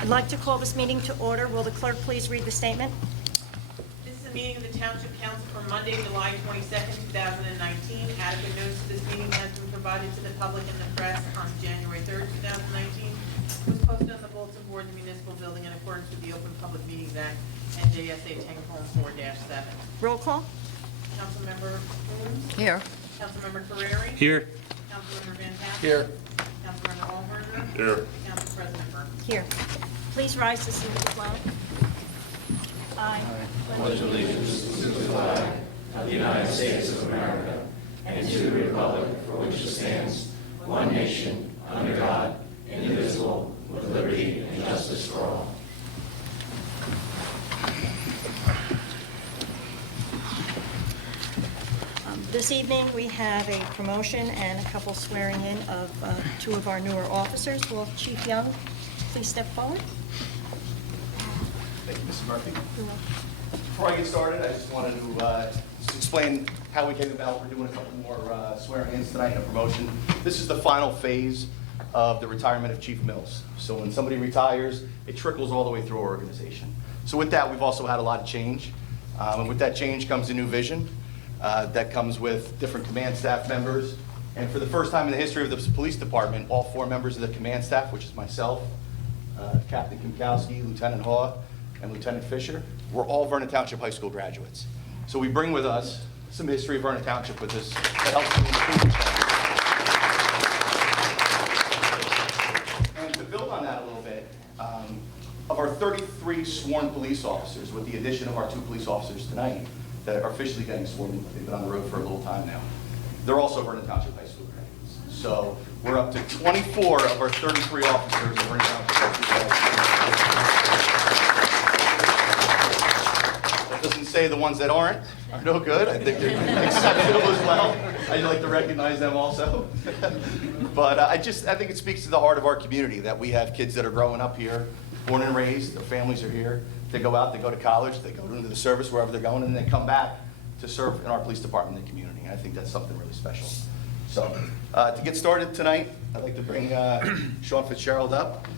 I'd like to call this meeting to order. Will the clerk please read the statement? This is a meeting of the Township Council for Monday, July 22nd, 2019. Adequate notice of this meeting has been provided to the public and the press on January 3rd, 2019. It was posted on the bulletin board in the municipal building in accordance with the Open Public Meetings Act, NJSA 10:4-7. Roll call. Councilmember Coombs? Here. Councilmember Carreri? Here. Councilmember Van Tassel? Here. Councilmember Allmerger? Here. Council President Burke? Here. Please rise to salute the flag. I pledge allegiance to the flag of the United States of America and to the republic for which it stands, one nation, under God, indivisible, with liberty and justice for all. This evening, we have a promotion and a couple swearing in of two of our newer officers. Will Chief Young please step forward? Thank you, Mrs. Murphy. You're welcome. Before I get started, I just wanted to just explain how we came about. We're doing a couple more swearing-ins tonight and a promotion. This is the final phase of the retirement of Chief Mills. So when somebody retires, it trickles all the way through our organization. So with that, we've also had a lot of change. And with that change comes a new vision that comes with different command staff members. And for the first time in the history of the police department, all 4 members of the command staff, which is myself, Captain Kimkowski, Lieutenant Haw, and Lieutenant Fisher, we're all Vernon Township High School graduates. So we bring with us some history of Vernon Township with us that helps to and to build on that a little bit, of our 33 sworn police officers, with the addition of our 2 police officers tonight that are officially getting sworn in, they've been on the road for a little time now, they're also Vernon Township High School graduates. So we're up to 24 of our 33 officers of Vernon Township High School graduates. That doesn't say the ones that aren't are no good. I think they're exceptional as well. I'd like to recognize them also. But I think it speaks to the heart of our community that we have kids that are growing up here, born and raised, their families are here. They go out, they go to college, they go into the service wherever they're going, and then they come back to serve in our police department and the community. And I think that's something really special. So to get started tonight, I'd like to bring Sean Fitzgerald up.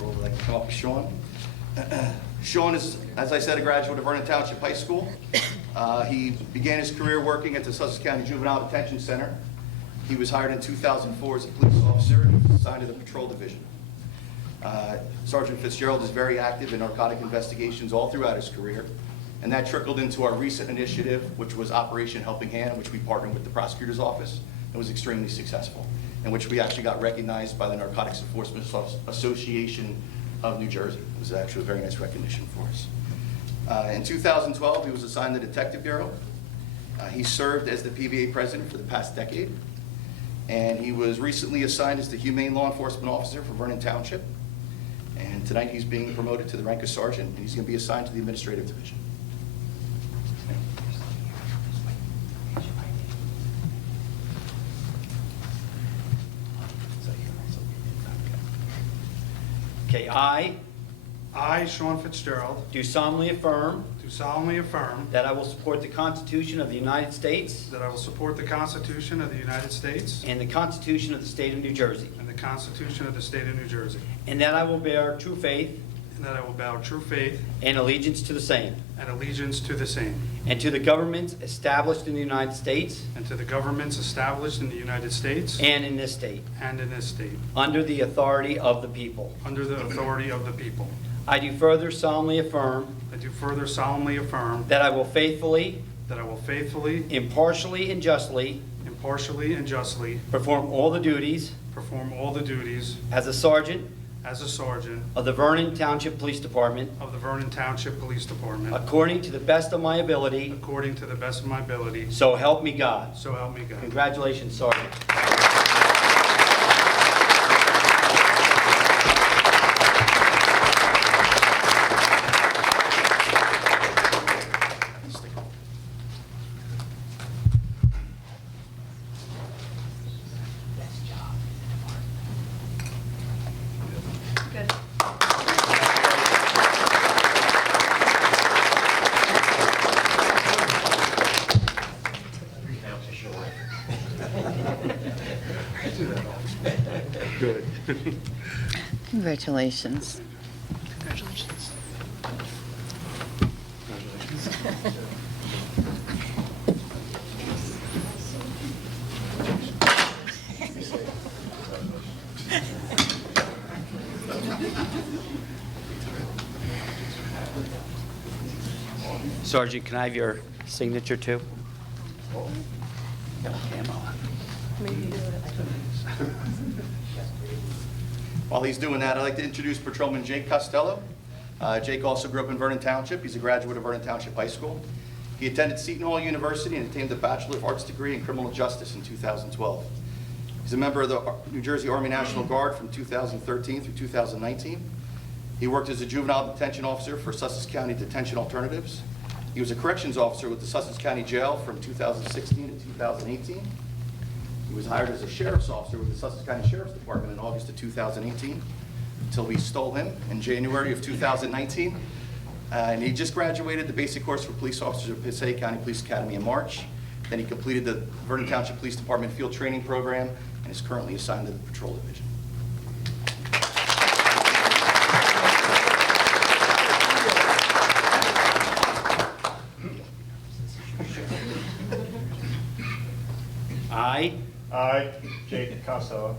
We'd like to come up with Sean. Sean is, as I said, a graduate of Vernon Township High School. He began his career working at the Sussex County Juvenile Detention Center. He was hired in 2004 as a police officer and was assigned to the Patrol Division. Sergeant Fitzgerald is very active in narcotic investigations all throughout his career, and that trickled into our recent initiative, which was Operation Helping Hand, which we partnered with the prosecutor's office. It was extremely successful, in which we actually got recognized by the Narcotics Enforcement Association of New Jersey. It was actually a very nice recognition for us. In 2012, he was assigned the Detective Bureau. He served as the PVA president for the past decade, and he was recently assigned as the Humane Law Enforcement Officer for Vernon Township. And tonight he's being promoted to the rank of sergeant, and he's going to be assigned to the administrative division. Okay, I I, Sean Fitzgerald, do solemnly affirm do solemnly affirm that I will support the Constitution of the United States that I will support the Constitution of the United States and the Constitution of the State of New Jersey, and the Constitution of the State of New Jersey, and that I will bear true faith and that I will bear true faith and allegiance to the same, and allegiance to the same, and to the governments established in the United States and to the governments established in the United States and in this state, and in this state, under the authority of the people. under the authority of the people. I do further solemnly affirm I do further solemnly affirm that I will faithfully, that I will faithfully, impartially, and justly impartially, and justly perform all the duties perform all the duties as a sergeant as a sergeant of the Vernon Township Police Department of the Vernon Township Police Department according to the best of my ability, according to the best of my ability, so help me God. so help me God. Congratulations, Sergeant. Good. Good. Congratulations. Sergeant, can I have your signature too? While he's doing that, I'd like to introduce Patrolman Jake Costello. Jake also grew up in Vernon Township. He's a graduate of Vernon Township High School. He attended Seton Hall University and attained a Bachelor of Arts degree in Criminal Justice in 2012. He's a member of the New Jersey Army National Guard from 2013 through 2019. He worked as a juvenile detention officer for Sussex County Detention Alternatives. He was a corrections officer with the Sussex County Jail from 2016 to 2018. He was hired as a sheriff's officer with the Sussex County Sheriff's Department in August of 2018 until we stole him in January of 2019. And he just graduated the basic course for police officers at Passaic County Police Academy in March. Then he completed the Vernon Township Police Department field training program and is currently assigned to the Patrol Division. I, Jake Costello,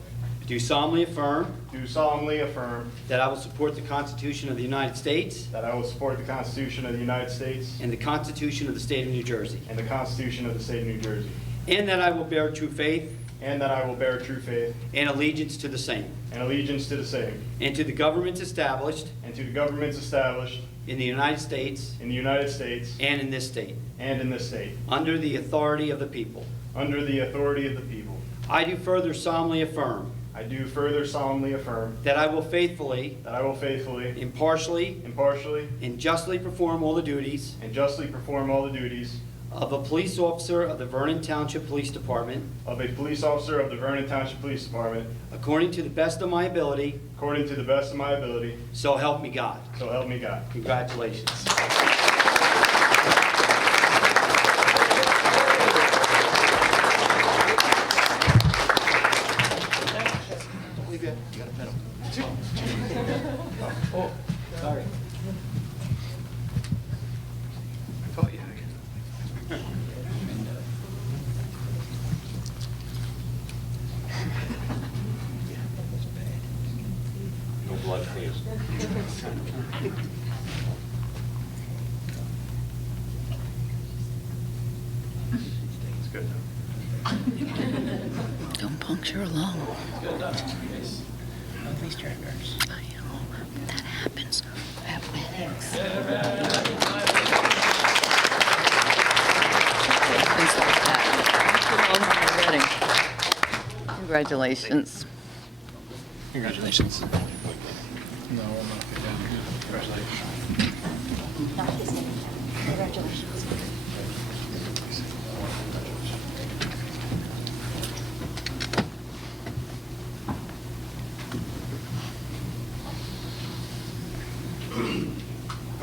do solemnly affirm do solemnly affirm that I will support the Constitution of the United States that I will support the Constitution of the United States and the Constitution of the State of New Jersey, and the Constitution of the State of New Jersey, and that I will bear true faith and that I will bear true faith and allegiance to the same, and allegiance to the same, and to the governments established and to the governments established in the United States in the United States and in this state, and in this state, under the authority of the people. under the authority of the people. I do further solemnly affirm I do further solemnly affirm that I will faithfully, that I will faithfully, impartially, impartially, and justly perform all the duties and justly perform all the duties of a police officer of the Vernon Township Police Department of a police officer of the Vernon Township Police Department according to the best of my ability, according to the best of my ability, so help me God. so help me God. Congratulations. Leave it. You got a pen. Oh, sorry. I taught you. No blood, please. It's good. Don't puncture a lung. At least you're a nurse. I know. That happens at weddings. Things like that. Puncture lung at a wedding. Congratulations. Congratulations. Congratulations.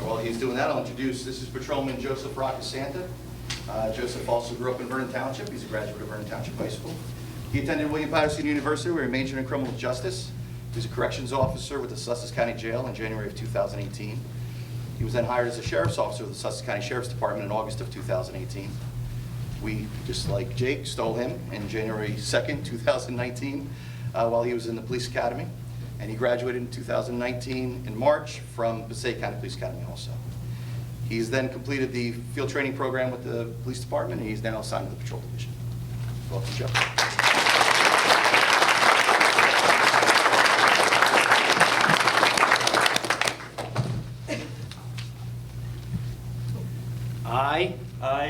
While he's doing that, I'll introduce, this is Patrolman Joseph Roccasanta. Joseph also grew up in Vernon Township. He's a graduate of Vernon Township High School. He attended William Patterson University where he majored in criminal justice. He was a corrections officer with the Sussex County Jail in January of 2018. He was then hired as a sheriff's officer with the Sussex County Sheriff's Department in August of 2018. We, just like Jake, stole him in January 2nd, 2019, while he was in the police academy. And he graduated in 2019 in March from Passaic County Police Academy also. He's then completed the field training program with the police department, and he's now assigned to the patrol division. Welcome, Joe. I,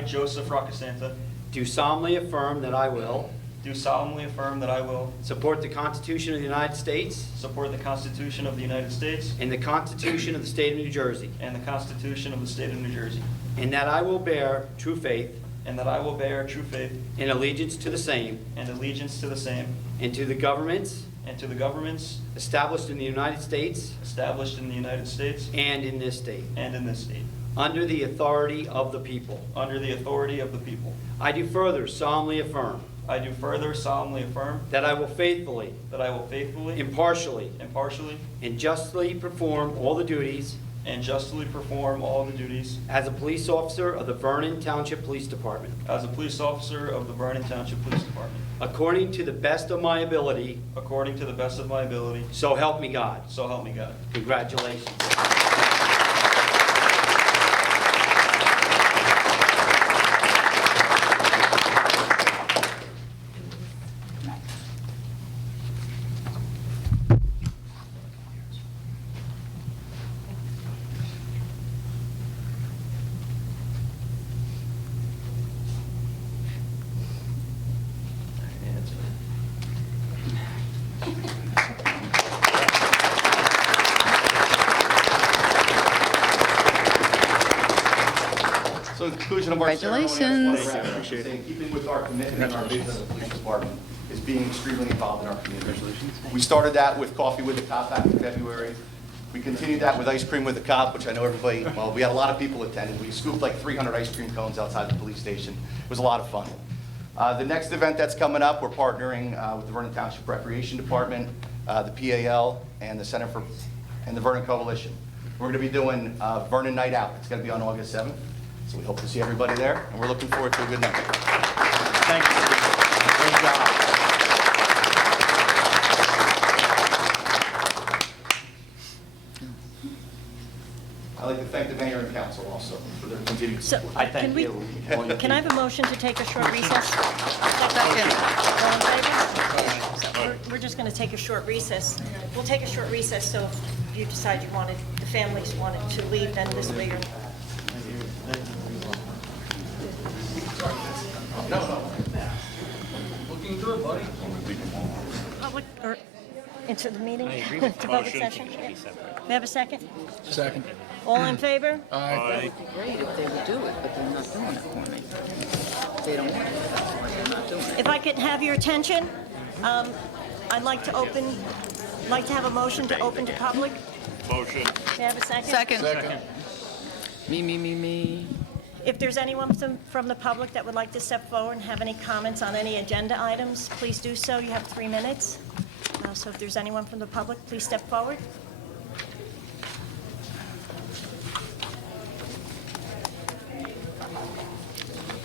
Joseph Roccasanta, do solemnly affirm that I will do solemnly affirm that I will support the Constitution of the United States support the Constitution of the United States and the Constitution of the State of New Jersey, and the Constitution of the State of New Jersey, and that I will bear true faith and that I will bear true faith and allegiance to the same and allegiance to the same and to the governments and to the governments established in the United States established in the United States and in this state, and in this state, under the authority of the people. under the authority of the people. I do further solemnly affirm I do further solemnly affirm that I will faithfully, that I will faithfully, impartially, impartially, and justly perform all the duties and justly perform all the duties as a police officer of the Vernon Township Police Department, as a police officer of the Vernon Township Police Department, according to the best of my ability, according to the best of my ability, so help me God. so help me God. Congratulations. So in conclusion of our ceremony, I just want Congratulations. to wrap it up by saying, keeping with our commitment and our vision of the police department is being extremely involved in our community. We started that with Coffee with the Cop back in February. We continued that with Ice Cream with the Cop, which I know everybody, well, we had a lot of people attending. We scooped like 300 ice cream cones outside the police station. It was a lot of fun. The next event that's coming up, we're partnering with the Vernon Township Recreation Department, the PAL, and the Center for, and the Vernon Coalition. We're going to be doing Vernon Night Out. It's going to be on August 7th. So we hope to see everybody there, and we're looking forward to a good night. Thank you. Great job. I'd like to thank the mayor and council also for their continued So, support. I thank can we, you. can I have a motion to take a short recess? Second. All in favor? So we're just going to take a short recess. We'll take a short recess, so if you decide you wanted, the families wanted to leave, then this way you're... Public, or into the meeting? To public session? May I have a second? Second. All in favor? It would be great if they would do it, but they're not doing it for me. They don't want it, that's why they're not doing it. If I could have your attention, I'd like to have a motion to open to public. Motion. May I have a second? Second. Me. If there's anyone from the public that would like to step forward and have any comments on any agenda items, please do so. You have 3 minutes. So if there's anyone from the public, please step forward.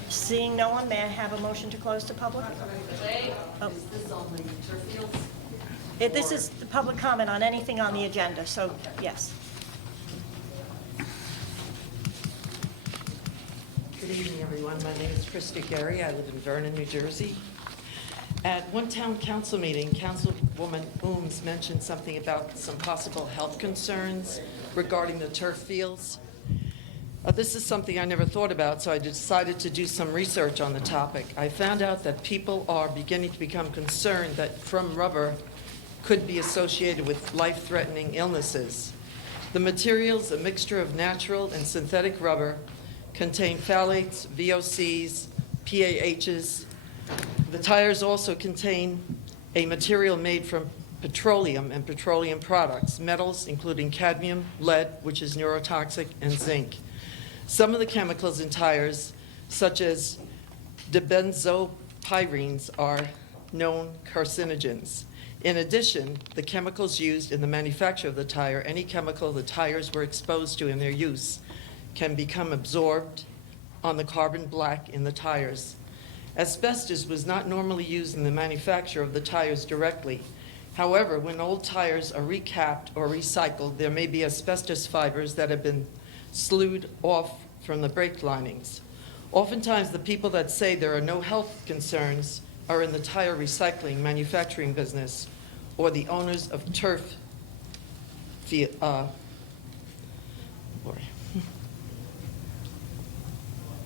Seeing no one, may I have a motion to close to public? Oh. This is the public comment on anything on the agenda, so yes. Good evening, everyone. My name is Krista Gary. I live in Vernon, New Jersey. At one town council meeting, Councilwoman Ooms mentioned something about some possible health concerns regarding the turf fields. This is something I never thought about, so I decided to do some research on the topic. I found out that people are beginning to become concerned that crumb rubber could be associated with life-threatening illnesses. The materials, a mixture of natural and synthetic rubber, contain phthalates, VOCs, PAHs. The tires also contain a material made from petroleum and petroleum products, metals including cadmium, lead, which is neurotoxic, and zinc. Some of the chemicals in tires, such as dibenzopyrenes, are known carcinogens. In addition, the chemicals used in the manufacture of the tire, any chemical the tires were exposed to in their use, can become absorbed on the carbon black in the tires. Asbestos was not normally used in the manufacture of the tires directly. However, when old tires are recapped or recycled, there may be asbestos fibers that have been slewed off from the brake linings. Oftentimes, the people that say there are no health concerns are in the tire recycling manufacturing business or the owners of turf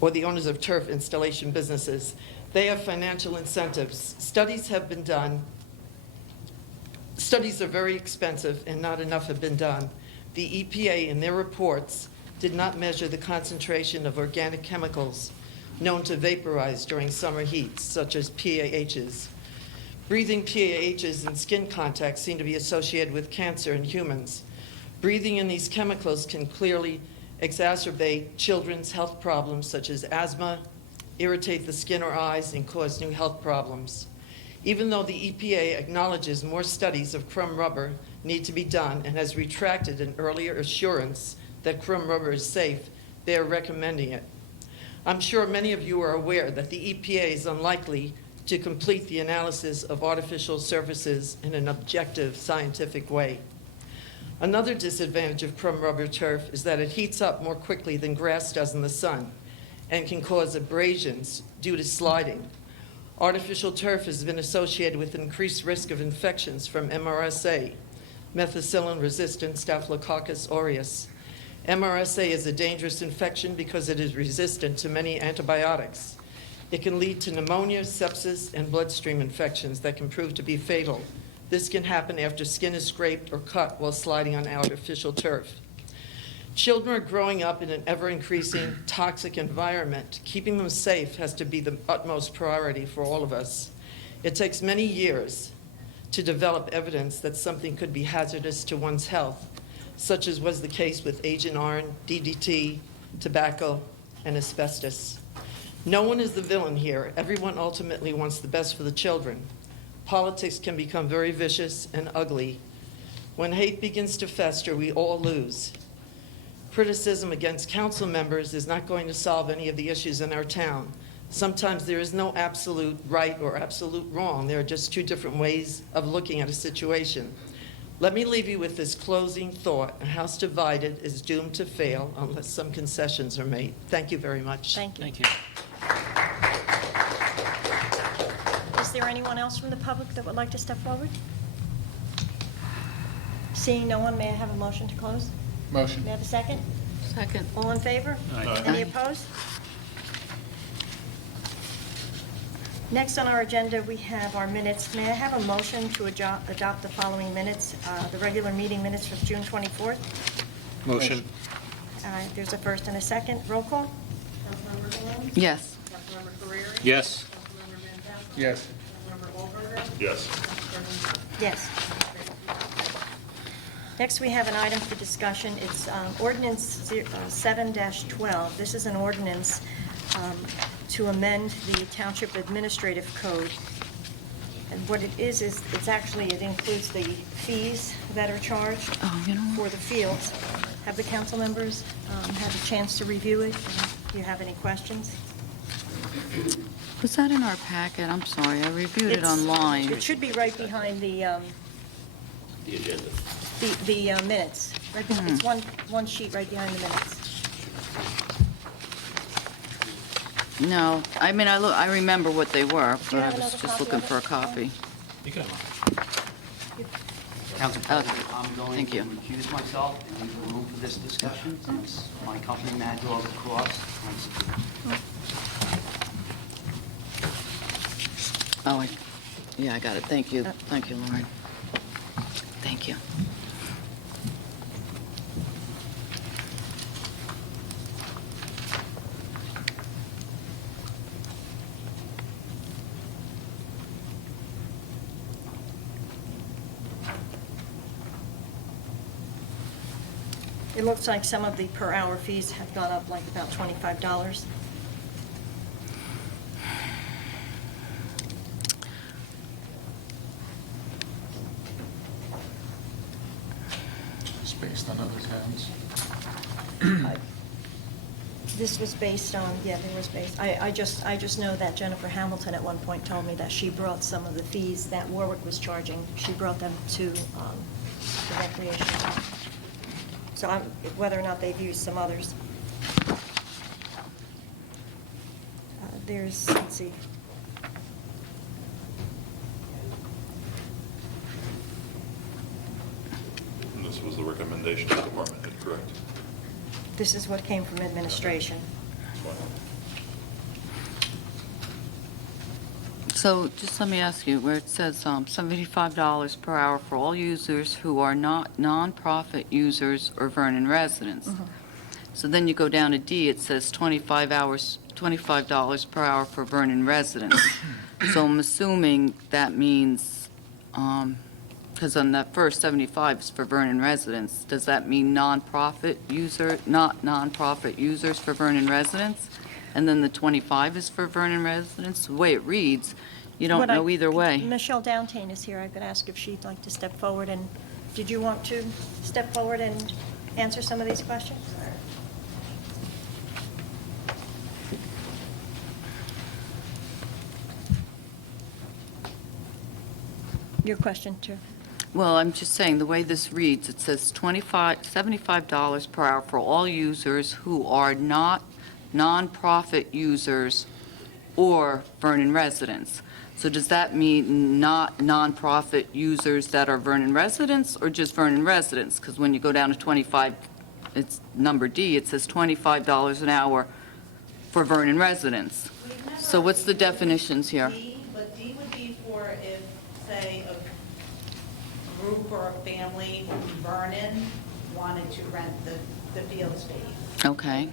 or the owners of turf installation businesses. They have financial incentives. Studies have been done. Studies are very expensive and not enough have been done. The EPA in their reports did not measure the concentration of organic chemicals known to vaporize during summer heats, such as PAHs. Breathing PAHs in skin contact seem to be associated with cancer in humans. Breathing in these chemicals can clearly exacerbate children's health problems such as asthma, irritate the skin or eyes, and cause new health problems. Even though the EPA acknowledges more studies of crumb rubber need to be done and has retracted an earlier assurance that crumb rubber is safe, they are recommending it. I'm sure many of you are aware that the EPA is unlikely to complete the analysis of artificial surfaces in an objective, scientific way. Another disadvantage of crumb rubber turf is that it heats up more quickly than grass does in the sun and can cause abrasions due to sliding. Artificial turf has been associated with increased risk of infections from MRSA, methicillin-resistant Staphylococcus aureus. MRSA is a dangerous infection because it is resistant to many antibiotics. It can lead to pneumonia, sepsis, and bloodstream infections that can prove to be fatal. This can happen after skin is scraped or cut while sliding on artificial turf. Children are growing up in an ever-increasing toxic environment. Keeping them safe has to be the utmost priority for all of us. It takes many years to develop evidence that something could be hazardous to one's health, such as was the case with Agent Orange, DDT, tobacco, and asbestos. No one is the villain here. Everyone ultimately wants the best for the children. Politics can become very vicious and ugly. When hate begins to fester, we all lose. Criticism against council members is not going to solve any of the issues in our town. Sometimes there is no absolute right or absolute wrong. There are just two different ways of looking at a situation. Let me leave you with this closing thought. A house divided is doomed to fail unless some concessions are made. Thank you very much. Thank you. Thank you. Is there anyone else from the public that would like to step forward? Seeing no one, may I have a motion to close? Motion. May I have a second? Second. All in favor? Aye. Any Aye. opposed? Next on our agenda, we have our minutes. May I have a motion to adopt the following minutes? The regular meeting minutes for June 24th. Motion. There's a first and a second. Roll call? Councilmember Maloney? Yes. Councilmember Carrera? Yes. Councilmember Van Tassel? Yes. Councilmember Goldberger? Yes. Yes. Next, we have an item for discussion. It's ordinance 7-12. This is an ordinance to amend the Township Administrative Code. And what it is it's actually, it includes the fees that are charged for the fields. Have the council members had a chance to review it? Do you have any questions? Was that in our packet? I'm sorry, I reviewed it online. It should be right behind the agenda. The minutes. Right It's one sheet right behind the minutes. No, I mean, I remember what they were, Do but you I have was another just copy looking of it? for a copy. You got one. Council President, I'm going Thank to you. recuse myself and leave the room for this discussion since my company, Mad Dog Cross, Oh, yeah, I got it. Thank you. Thank you, Lauren. Thank you. It looks like some of the per-hour fees have gone up like about $25. It's based on other towns. This was based on, yeah, there was based, I just know that Jennifer Hamilton at one point told me that she brought some of the fees that Warwick was charging, she brought them to the recreation. So whether or not they've used some others. Let's see. And this was the recommendation of the department head, correct? This is what came from administration. So just let me ask you, where it says $75 per hour for all users who are not nonprofit users or Vernon residents. So then you go down to D, it says $25 per hour for Vernon residents. So I'm assuming that means, because on that first 75 is for Vernon residents, does that mean not nonprofit users for Vernon residents? and then the 25 is for Vernon residents? The way it reads, you don't What I- know either way. Michelle Downtain is here. I could ask if she'd like to step forward, and did you want to step forward and answer some of these questions? Your question, too. Well, I'm just saying, the way this reads, it says $75 per hour for all users who are not nonprofit users or Vernon residents. So does that mean not nonprofit users that are Vernon residents, or just Vernon residents? Because when you go down to 25, it's number D, it says $25 an hour for Vernon residents. So what's the definitions here? But D would be for if, say, a group or a family from Vernon wanted to rent the field space. Okay.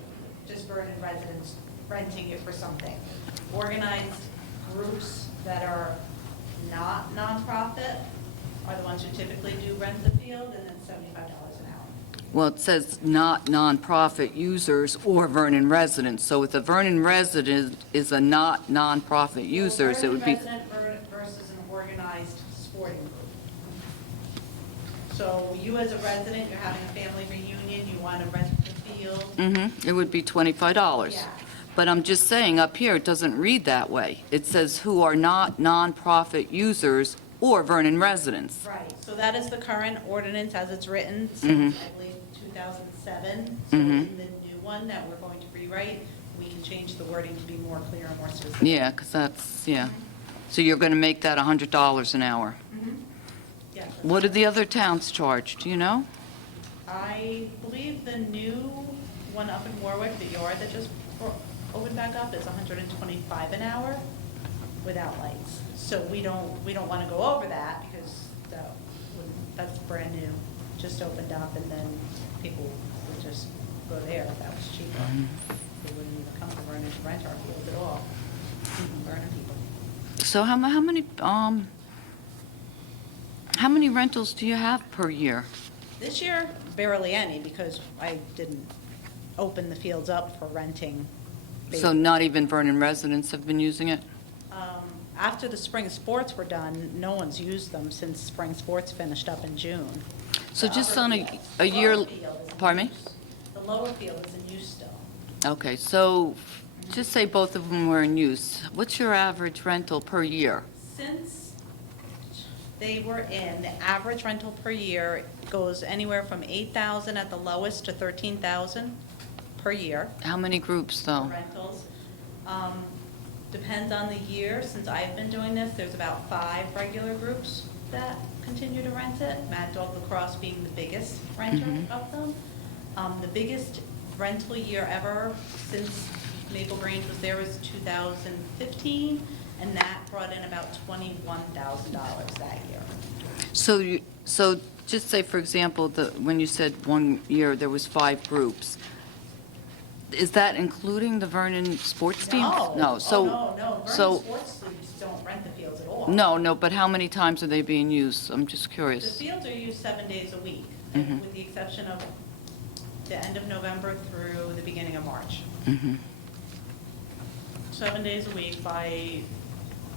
Just Vernon residents renting it for something. Organized groups that are not nonprofit are the ones who typically do rent the field, and then $75 an hour. Well, it says not nonprofit users or Vernon residents. So if the Vernon resident is a not nonprofit users, it would be, Vernon resident versus an organized sporting group. So you as a resident, you're having a family reunion, you want to rent the field. it would be $25. Yeah. But I'm just saying, up here, it doesn't read that way. It says who are not nonprofit users or Vernon residents. Right, so that is the current ordinance as it's written since, I believe, 2007. So in the new one that we're going to rewrite, we can change the wording to be more clear and more specific. Yeah, because that's, yeah. So you're going to make that $100 an hour. Yes. What do the other towns charge? Do you know? I believe the new one up in Warwick, the yard that just opened back up, is $125 an hour without lights. So we don't want to go over that because that's brand new, just opened up, and then people would just go there if that was cheaper. They wouldn't even come to Vernon to rent our field at all, even Vernon people. So how many rentals do you have per year? This year, barely any, because I didn't open the fields up for renting. So not even Vernon residents have been using it? After the spring sports were done, no one's used them since spring sports finished up in June. So The just upper on field- a year, lower field is in pardon me? use. The lower field is in use still. Okay, so just say both of them were in use. What's your average rental per year? Since they were in, the average rental per year goes anywhere from $8,000 at the lowest to $13,000 per year. How many groups, though? Rentals. Depends on the year. Since I've been doing this, there's about 5 regular groups that continue to rent it. Mad Dog Lacrosse being the biggest renter of them. The biggest rental year ever since Maple Grange was there was 2015, and that brought in about $21,000 that year. So just say, for example, when you said one year there was 5 groups, is that including the Vernon sports team? No. So, No. so- Vernon sports leagues don't rent the fields at all. No, but how many times are they being used? I'm just The curious. fields are used 7 days a week, with the exception of the end of November through the beginning of March. 7 days a week by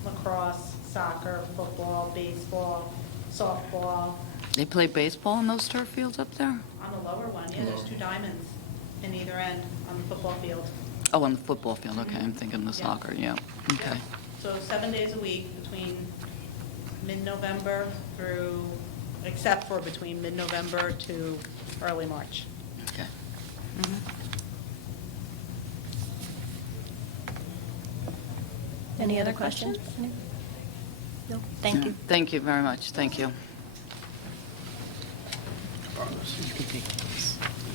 lacrosse, soccer, football, baseball, softball. They play baseball in those turf fields up there? On the lower one, yeah, there's 2 diamonds in either end on the football field. Oh, on the football field, okay, I'm thinking the soccer, yeah, okay. So 7 days a week between mid-November through, except for between mid-November to early March. Okay. Any other questions? No? Thank you. Thank you very much, thank you.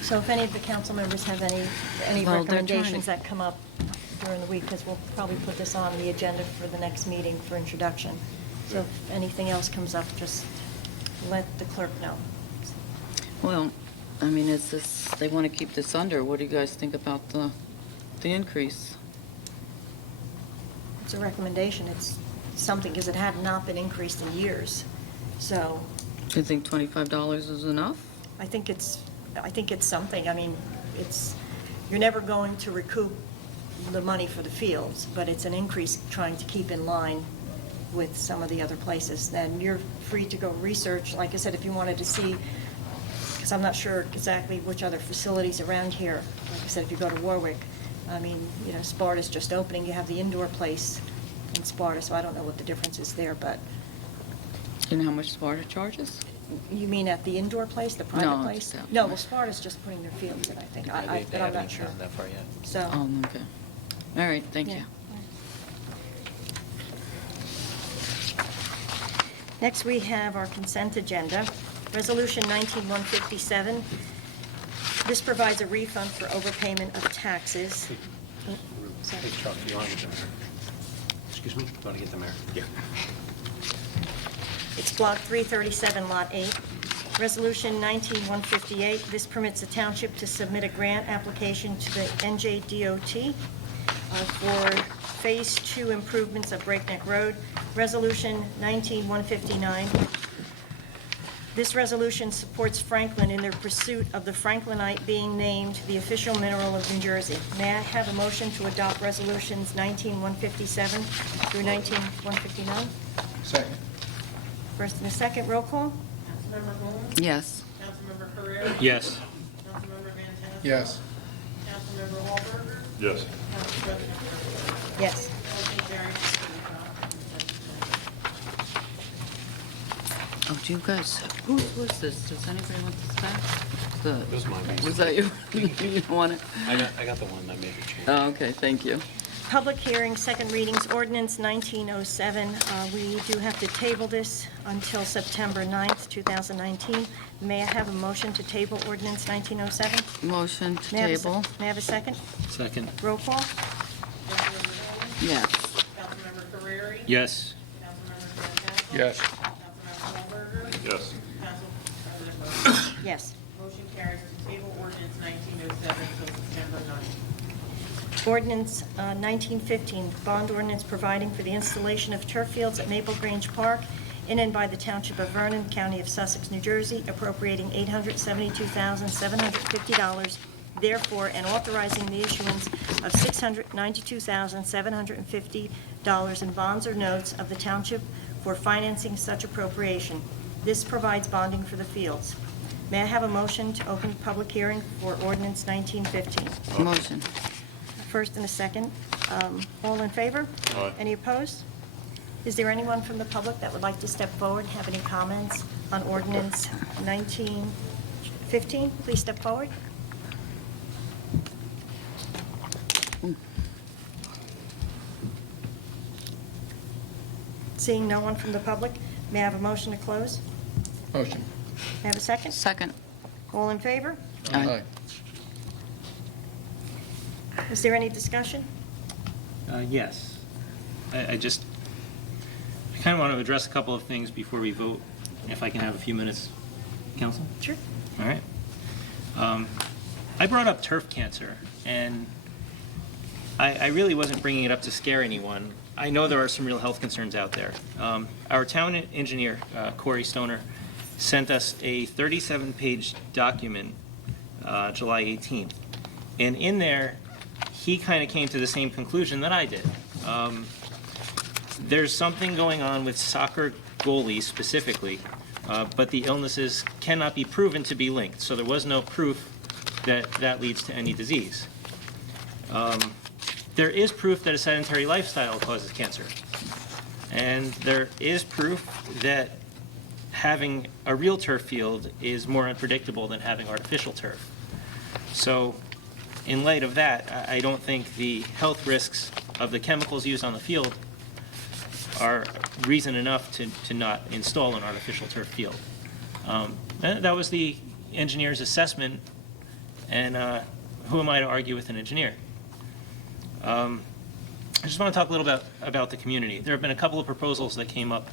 So if any of the council members have any Well, they're trying to- recommendations that come up during the week, because we'll probably put this on the agenda for the next meeting for introduction. So if anything else comes up, just let the clerk know. Well, I mean, it's this, they want to keep this under, what do you guys think about the increase? It's a recommendation, it's something, because it had not been increased in years. So Do you think $25 is enough? I think it's something. I mean, you're never going to recoup the money for the fields, but it's an increase trying to keep in line with some of the other places. Then you're free to go research, like I said, if you wanted to see, because I'm not sure exactly which other facilities around here. Like I said, if you go to Warwick, I mean, you know, Sparta's just opening, you have the indoor place in Sparta, so I don't know what the difference is there, but Do you know how much Sparta charges? you mean at the indoor place, the private No, place? just out. No, well, Sparta's just putting their fields in, I think, but I'm not sure. that far yet. So, Oh, okay. All right, thank yeah. you. Next, we have our consent agenda. Resolution 19-157. This provides a refund for overpayment of taxes. Oh, sorry. Hey, Chuck, you want to get the mayor? Excuse me? You want to get the mayor? Yeah. It's Block 337, Lot 8. Resolution 19-158. This permits the township to submit a grant application to the NJDOT for Phase 2 improvements of Breakneck Road. Resolution 19-159. This resolution supports Franklin in their pursuit of the Franklinite being named the official mineral of New Jersey. May I have a motion to adopt resolutions 19-157 through 19-159? Second. First and a second, roll call? Councilmember Bowman? Yes. Councilmember Carrera? Yes. Councilmember Fantasia? Yes. Councilmember Wahlberger? Yes. Council President Berger? Yes. Motion carries to adopt consent agenda. Oh, do you guys, whose was this? Does anybody want this back? It was mine. Was that you? You don't want it? I got the one that made the change. Oh, okay, thank you. Public hearing, second readings, ordinance 1907. We do have to table this until September 9th, 2019. May I have a motion to table ordinance 1907? Motion to May I have a se- table? May I have a second? Second. Roll call? Councilmember Bowman? Yes. Councilmember Carrera? Yes. Councilmember Fantasia? Yes. Councilmember Wahlberger? Yes. Council President Berger? Yes. Motion carries to table ordinance 1907 until September 9th. Ordinance 1915, bond ordinance providing for the installation of turf fields at Maple Grange Park in and by the Township of Vernon, County of Sussex, New Jersey, appropriating $872,750, therefore, and authorizing the issuance of $692,750 in bonds or notes of the township for financing such appropriation. This provides bonding for the fields. May I have a motion to open public hearing for ordinance 1915? Motion. First and a second. All in favor? Aye. Any opposed? Is there anyone from the public that would like to step forward, have any comments on ordinance 1915? Please step forward. Seeing no one from the public, may I have a motion to close? Motion. May I have a second? Second. All in favor? Aye. Is there any discussion? Yes. I kind of want to address a couple of things before we vote, if I can have a few minutes, Council? Sure. All right. I brought up turf cancer, and I really wasn't bringing it up to scare anyone. I know there are some real health concerns out there. Our town engineer, Corey Stoner, sent us a 37-page document July 18th. And in there, he kind of came to the same conclusion that I did. There's something going on with soccer goalies specifically, but the illnesses cannot be proven to be linked. So there was no proof that that leads to any disease. There is proof that a sedentary lifestyle causes cancer. And there is proof that having a real turf field is more unpredictable than having artificial turf. So in light of that, I don't think the health risks of the chemicals used on the field are reason enough to not install an artificial turf field. That was the engineer's assessment, and who am I to argue with an engineer? I just want to talk a little bit about the community. There have been a couple of proposals that came up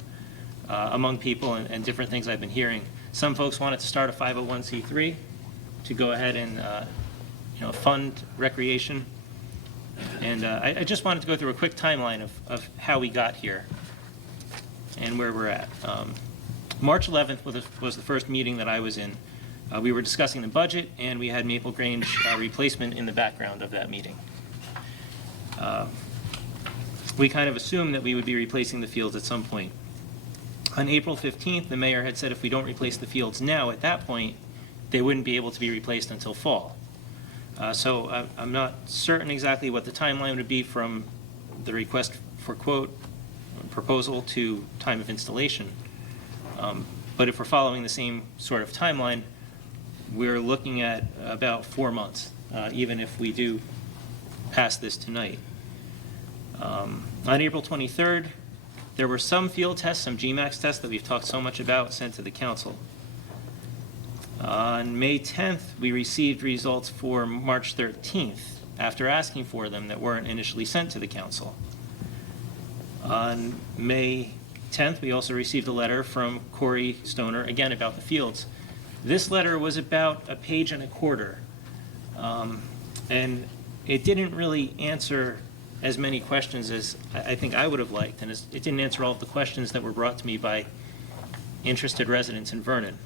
among people and different things I've been hearing. Some folks wanted to start a 501c3 to go ahead and fund recreation. And I just wanted to go through a quick timeline of how we got here and where we're at. March 11th was the first meeting that I was in. We were discussing the budget, and we had Maple Grange replacement in the background of that meeting. we kind of assumed that we would be replacing the fields at some point. On April 15th, the mayor had said if we don't replace the fields now, at that point, they wouldn't be able to be replaced until fall. So I'm not certain exactly what the timeline would be from the request for quote proposal to time of installation. But if we're following the same sort of timeline, we're looking at about 4 months, even if we do pass this tonight. On April 23rd, there were some field tests, some GMAX tests that we've talked so much about sent to the council. On May 10th, we received results for March 13th after asking for them that weren't initially sent to the council. On May 10th, we also received a letter from Corey Stoner, again about the fields. This letter was about 1.25 pages, and it didn't really answer as many questions as I think I would have liked, and it didn't answer all of the questions that were brought to me by interested residents in Vernon.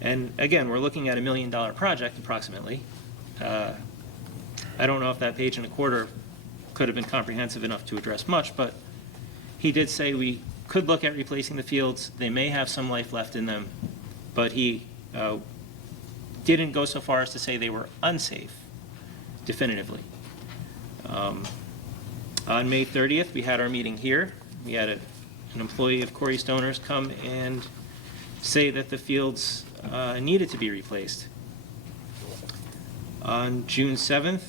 And again, we're looking at $1 million project approximately. I don't know if that 1.25 pages could have been comprehensive enough to address much, but he did say we could look at replacing the fields. They may have some life left in them, but he didn't go so far as to say they were unsafe, definitively. On May 30th, we had our meeting here. We had an employee of Corey Stoner's come and say that the fields needed to be replaced. On June 7th,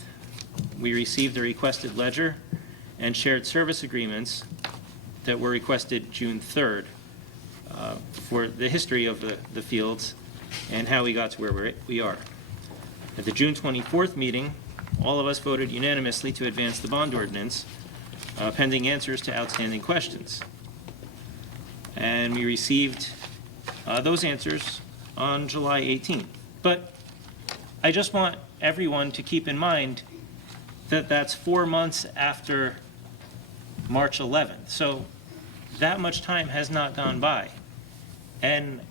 we received a requested ledger and shared service agreements that were requested June 3rd for the history of the fields and how we got to where we are. At the June 24th meeting, all of us voted unanimously to advance the bond ordinance pending answers to outstanding questions. And we received those answers on July 18th. But I just want everyone to keep in mind that that's 4 months after March 11th. So that much time has not gone by. And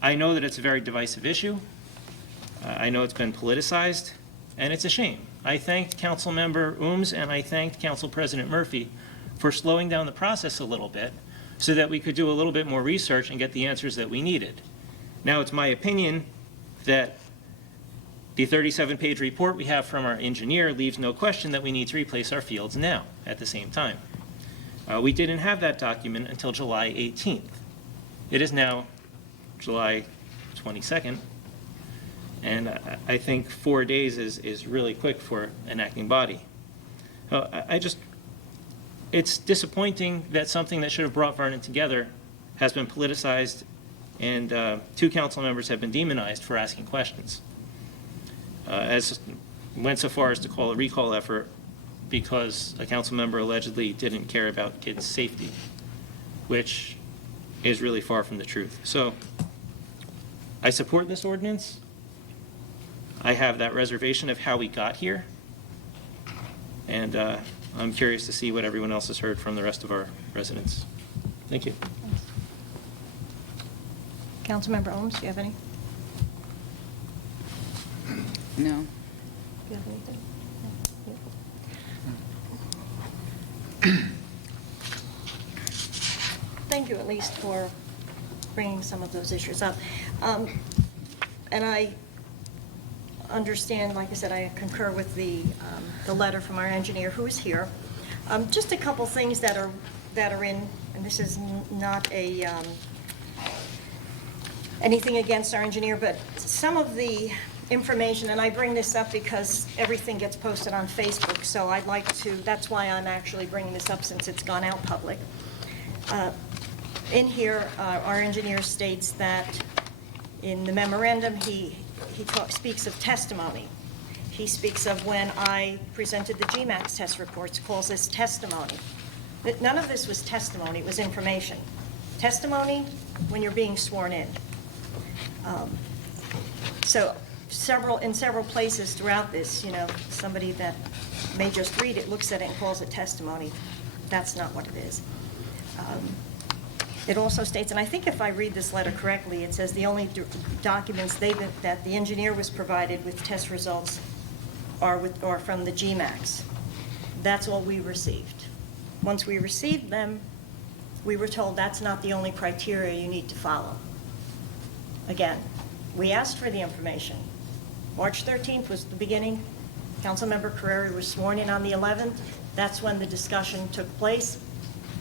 I know that it's a very divisive issue. I know it's been politicized, and it's a shame. I thanked Councilmember Ooms and I thanked Council President Murphy for slowing down the process a little bit so that we could do a little bit more research and get the answers that we needed. Now, it's my opinion that the 37-page report we have from our engineer leaves no question that we need to replace our fields now at the same time. We didn't have that document until July 18th. It is now July 22nd, and I think 4 days is really quick for an acting body. It's disappointing that something that should have brought Vernon together has been politicized, and 2 council members have been demonized for asking questions. As went so far as to call a recall effort because a council member allegedly didn't care about kids' safety, which is really far from the truth. So I support this ordinance. I have that reservation of how we got here, and I'm curious to see what everyone else has heard from the rest of our residents. Thank you. Councilmember Owens, do you have any? No. Do you have anything? Thank you at least for bringing some of those issues up. And I understand, like I said, I concur with the letter from our engineer who is here. Just a couple things that are in, and this is not a anything against our engineer, but some of the information, and I bring this up because everything gets posted on Facebook, so I'd like to, that's why I'm actually bringing this up since it's gone out public. In here, our engineer states that in the memorandum, he speaks of testimony. He speaks of when I presented the GMAX test reports, calls this testimony. But none of this was testimony, it was information. Testimony when you're being sworn in. So in several places throughout this, somebody that may just read it, looks at it and calls it testimony. That's not what it is. It also states, and I think if I read this letter correctly, it says the only documents that the engineer was provided with test results are from the GMAX. That's all we received. Once we received them, we were told that's not the only criteria you need to follow. Again, we asked for the information. March 13th was the beginning. Councilmember Carreri was sworn in on the 11th. That's when the discussion took place.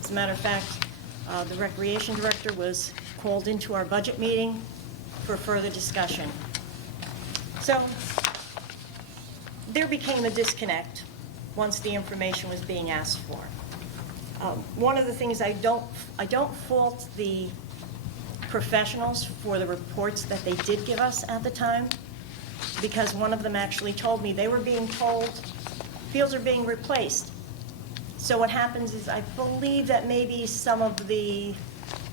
As a matter of fact, the Recreation Director was called into our budget meeting for further discussion. So there became a disconnect once the information was being asked for. One of the things I don't fault the professionals for the reports that they did give us at the time, because one of them actually told me they were being told fields are being replaced. So what happens is I believe that maybe some of the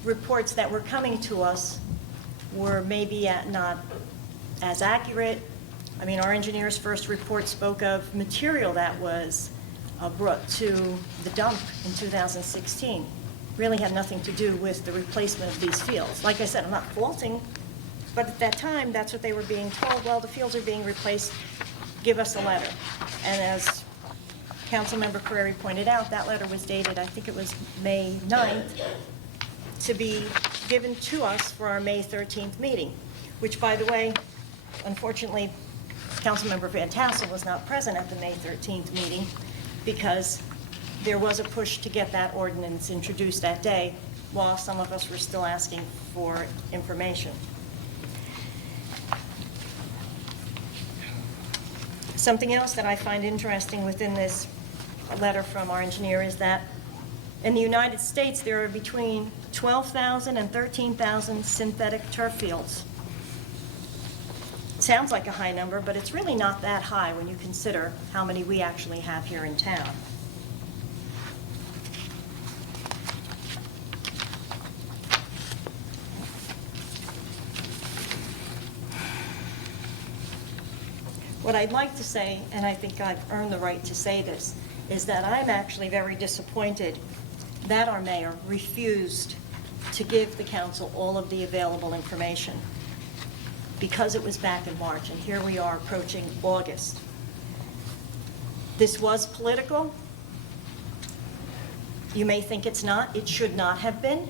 reports that were coming to us were maybe not as accurate. I mean, our engineer's first report spoke of material that was brought to the dump in 2016. Really had nothing to do with the replacement of these fields. Like I said, I'm not faulting, but at that time, that's what they were being told. Well, the fields are being replaced, give us a letter. And as Councilmember Carreri pointed out, that letter was dated, I think it was May 9th, to be given to us for our May 13th meeting, which, by the way, unfortunately, Councilmember Van Tassel was not present at the May 13th meeting because there was a push to get that ordinance introduced that day while some of us were still asking for information. Something else that I find interesting within this letter from our engineer is that in the United States, there are between 12,000 and 13,000 synthetic turf fields. Sounds like a high number, but it's really not that high when you consider how many we actually have here in town. What I'd like to say, and I think I've earned the right to say this, is that I'm actually very disappointed that our mayor refused to give the council all of the available information because it was back in March, and here we are approaching August. This was political. You may think it's not. It should not have been.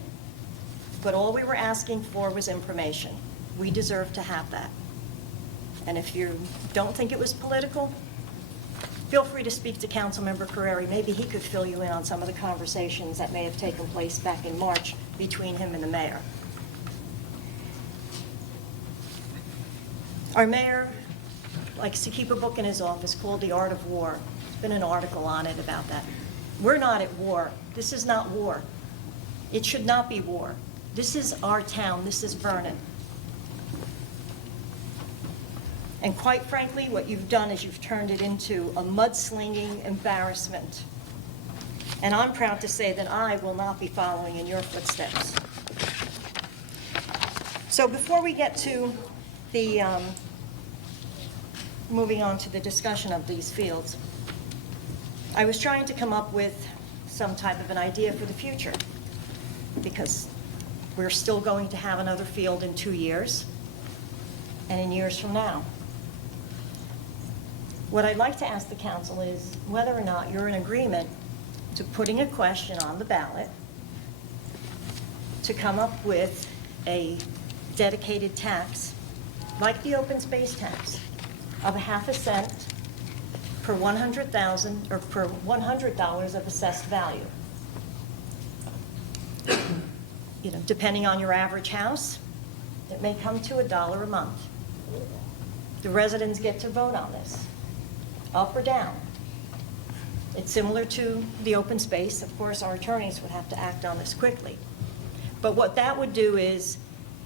But all we were asking for was information. We deserve to have that. And if you don't think it was political, feel free to speak to Councilmember Carreri. Maybe he could fill you in on some of the conversations that may have taken place back in March between him and the mayor. Our mayor likes to keep a book in his office called The Art of War. There's been an article on it about that. We're not at war. This is not war. It should not be war. This is our town. This is Vernon. And quite frankly, what you've done is you've turned it into a mudslinging embarrassment. And I'm proud to say that I will not be following in your footsteps. So before we get to the, moving on to the discussion of these fields, I was trying to come up with some type of an idea for the future, because we're still going to have another field in 2 years and in years from now. What I'd like to ask the council is whether or not you're in agreement to putting a question on the ballot to come up with a dedicated tax, like the open space tax, of ½ cent per 100,000 or per $100 of assessed value. You know, depending on your average house, it may come to $1 a month. The residents get to vote on this, up or down. It's similar to the open space. Of course, our attorneys would have to act on this quickly. But what that would do is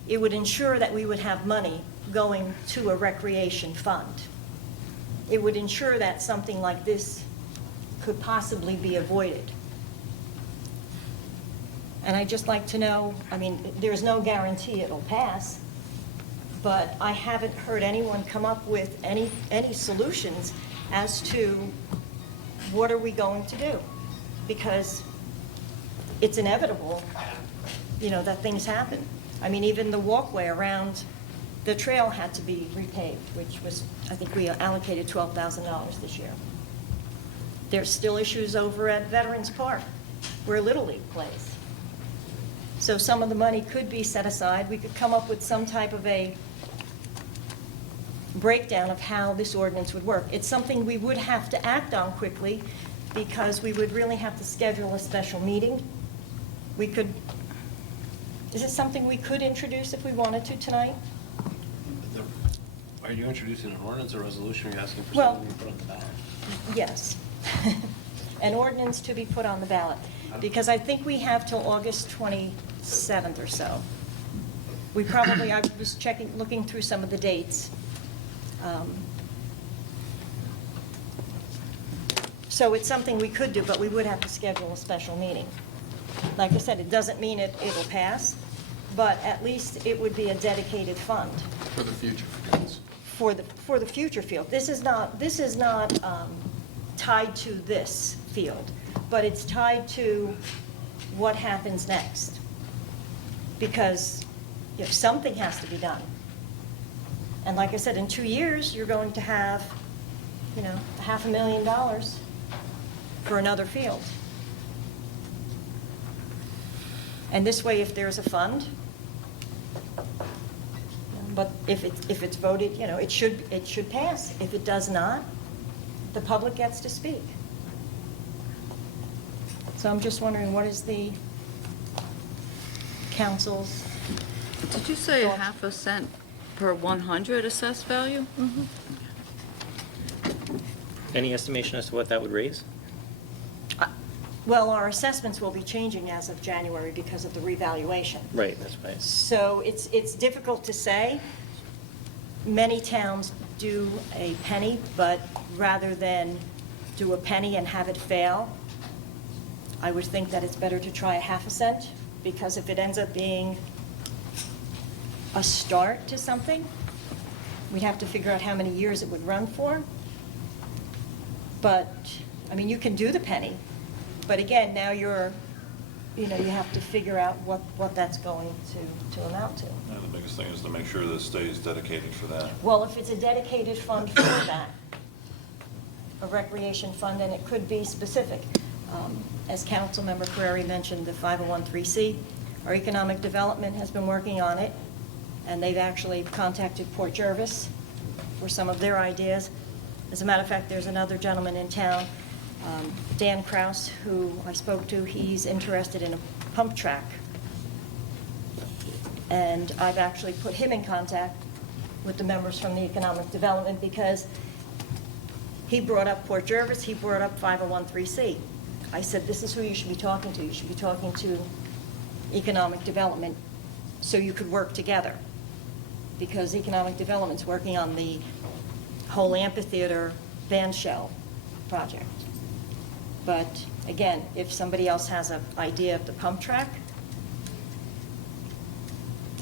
it would ensure that we would have money going to a recreation fund. It would ensure that something like this could possibly be avoided. And I'd just like to know, I mean, there's no guarantee it'll pass, but I haven't heard anyone come up with any solutions as to what are we going to do? Because it's inevitable, you know, that things happen. I mean, even the walkway around the trail had to be repaved, which was, I think we allocated $12,000 this year. There's still issues over at Veterans Park, where Little League plays. So some of the money could be set aside. We could come up with some type of a breakdown of how this ordinance would work. It's something we would have to act on quickly, because we would really have to schedule a special meeting. We could, is it something we could introduce if we wanted to tonight? Are you introducing an ordinance or resolution? Are you asking for Well, something to put on the ballot? Yes. An ordinance to be put on the ballot, because I think we have till August 27th or so. We probably, I was checking, looking through some of the dates. So it's something we could do, but we would have to schedule a special meeting. Like I said, it doesn't mean it'll pass, but at least it would be a dedicated fund. For the future fields. For the future field. This is not tied to this field, but it's tied to what happens next. Because if something has to be done, and like I said, in 2 years, you're going to have, $500,000 for another field. And this way, if there's a fund, but if it's voted, it should pass. If it does not, the public gets to speak. So I'm just wondering, what is the council's? Did you say a half a cent per 100 assessed value? Mm-hmm. Any estimation as to what that would raise? Well, our assessments will be changing as of January because of the revaluation. Right, that's right. So it's difficult to say. Many towns do a penny, but rather than do a penny and have it fail, I would think that it's better to try a half a cent, because if it ends up being a start to something, we'd have to figure out how many years it would run for. But, you can do the penny, but again, now you have to figure out what that's going to amount to. And the biggest thing is to make sure that it stays dedicated for that. Well, if it's a dedicated fund for that, a recreation fund, and it could be specific. As Councilmember Carreri mentioned, the 501(c)(3), our economic development has been working on it, and they've actually contacted Port Jervis for some of their ideas. As a matter of fact, there's another gentleman in town, Dan Kraus, who I spoke to. He's interested in a pump track. And I've actually put him in contact with the members from the economic development, because he brought up Port Jervis, he brought up 501(c). I said, this is who you should be talking to. You should be talking to economic development so you could work together. Because economic development's working on the whole amphitheater band shell project. But again, if somebody else has an idea of the pump track,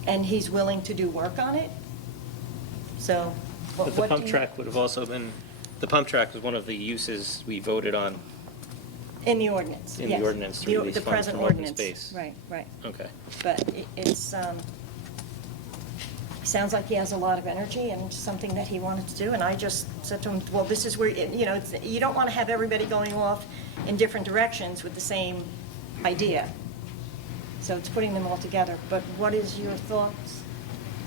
and he's willing to do work on it, so But the pump track would have also been, the pump track was one of the uses we voted on in the ordinance, in yes. the ordinance to release The funds present from open ordinance. space. Right. Okay. But it's, sounds like he has a lot of energy and something that he wanted to do, and I just said to him, well, this is where, you don't want to have everybody going off in different directions with the same idea. So it's putting them all together. But what is your thoughts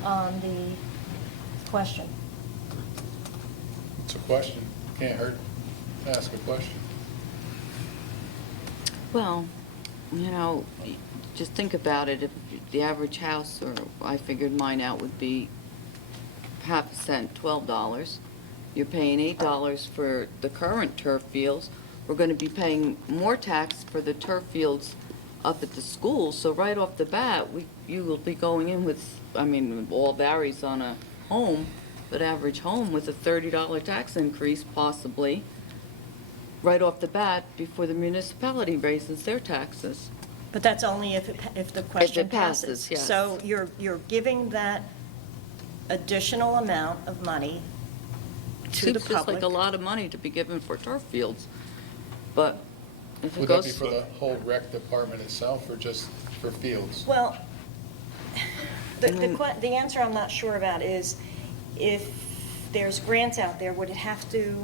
on the question? It's a question. Can't hurt to ask a question. Well, just think about it. If the average house, or I figured mine out, would be half a cent, $12. You're paying $8 for the current turf fields. We're going to be paying more tax for the turf fields up at the school. So right off the bat, you will be going in with, all varies on a home, but average home with a $30 tax increase possibly right off the bat before the municipality raises their taxes. But that's only if the question passes, yes. So you're giving that additional amount of money to the Seems just like public. a lot of money to be given for turf fields, but if it Would that goes... be for the whole rec department itself, or just for fields? Well, the answer I'm not sure about is, if there's grants out there, would it have to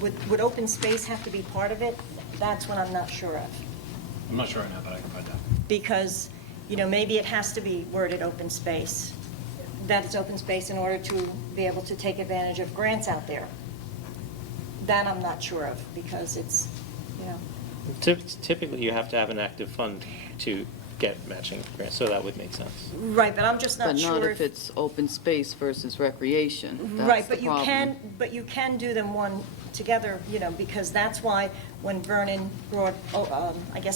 would open space have to be part of it? That's what I'm not sure of. I'm not sure right now, but I can find out. Because, maybe it has to be worded open space, that it's open space in order to be able to take advantage of grants out there. That I'm not sure of, because it's, Typically, you have to have an active fund to get matching grants, so that would make sense. Right, but I'm just not But sure. not if it's open space versus recreation. That's Right, the but problem. you can do them one together, because that's why when Vernon brought,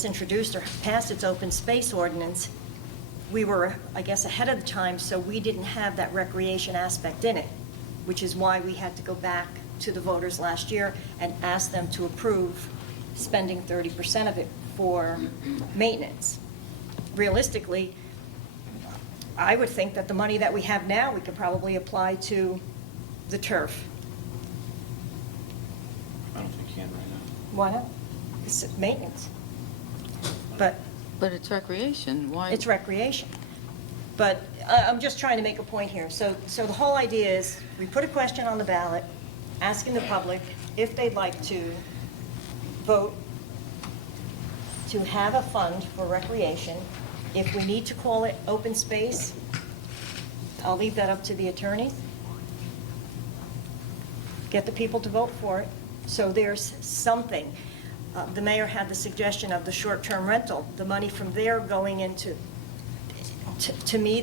introduced or passed its open space ordinance, we were, ahead of the time, so we didn't have that recreation aspect in it, which is why we had to go back to the voters last year and ask them to approve spending 30% of it for maintenance. Realistically, I would think that the money that we have now, we could probably apply to the turf. I don't think you can right now. Why not? It's maintenance. But But it's recreation, why? it's recreation. But I'm just trying to make a point here. So the whole idea is, we put a question on the ballot, asking the public if they'd like to vote to have a fund for recreation. If we need to call it open space, I'll leave that up to the attorney. Get the people to vote for it. So there's something. The mayor had the suggestion of the short-term rental, the money from there going into, to me,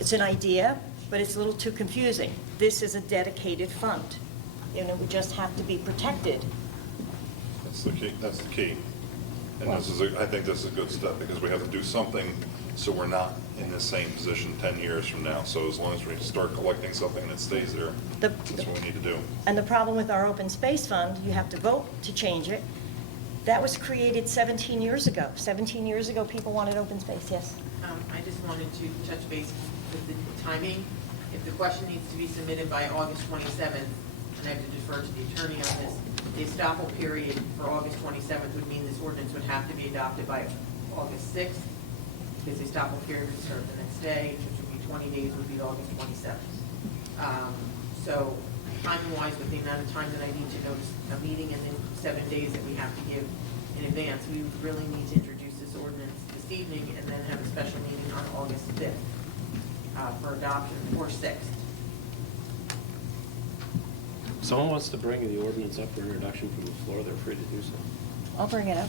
it's an idea, but it's a little too confusing. This is a dedicated fund, and it would just have to be protected. That's the key, that's the key. And I think this is a good step, because we have to do something so we're not in the same position 10 years from now. So as long as we start collecting something that stays there, that's what we need to do. And the problem with our open space fund, you have to vote to change it. That was created 17 years ago. 17 years ago, people wanted open space, yes? I just wanted to touch base with the timing. If the question needs to be submitted by August 27th, and I have to defer to the attorney on this, the estoppel period for August 27th would mean this ordinance would have to be adopted by August 6th, because the estoppel period would start the next day, which would be 20 days, would be August 27th. So time-wise, with the amount of time that I need to notice a meeting and then 7 days that we have to give in advance, we would really need to introduce this ordinance this evening and then have a special meeting on August 5th for adoption, or 6th. If someone wants to bring the ordinance up for introduction from the floor, they're free to do so. I'll bring it up.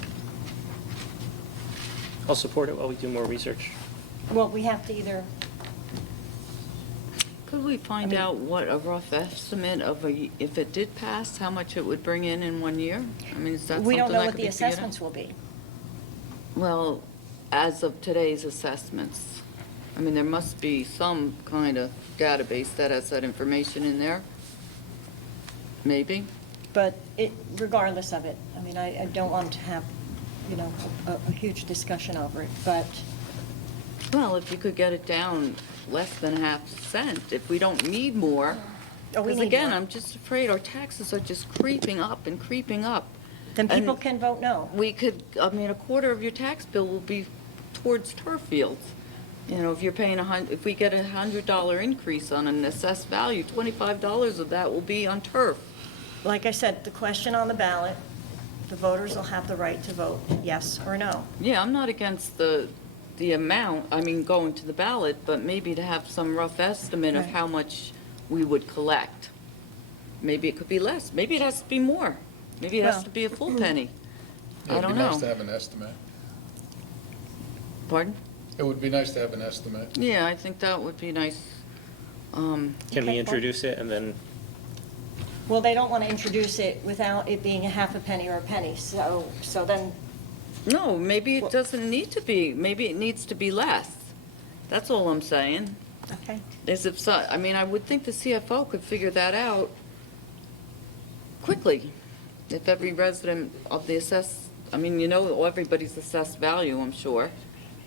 I'll support it while we do more research. Well, we have to either, Could we find out what a rough estimate of if it did pass, how much it would bring in 1 year? I mean, is that something we don't know that what could the be figured out? assessments will be. Well, as of today's assessments, I mean, there must be some kind of database that has that information in there. Maybe. But regardless of it, I mean, I don't want to have, a huge discussion over it, but Well, if you could get it down less than half cent, if we don't need more. Oh, we Because need again, more. I'm just afraid our taxes are just creeping up and creeping up. then people And can vote no. We could, I mean, a quarter of your tax bill will be towards turf fields. If you're paying if we get $100 increase on an assessed value, $25 of that will be on turf. Like I said, the question on the ballot, the voters will have the right to vote yes or no. Yeah, I'm not against the amount, I mean, going to the ballot, but maybe to have some rough estimate of Right. how much we would collect. Maybe it could be less, maybe it has to be more, maybe it has Well- to be a full penny. I It'd don't be nice to know. have an estimate. Pardon? It would be nice to have an estimate. Yeah, I think that would be nice. Can Okay, we introduce it and then, Well, they don't want to introduce it without it being a half a penny or a penny, so then, No, maybe it doesn't need to be, maybe it needs to be less. That's all I'm saying. okay. I mean, I would think the CFO could figure that out quickly. If every resident of the everybody's assessed value, I'm sure,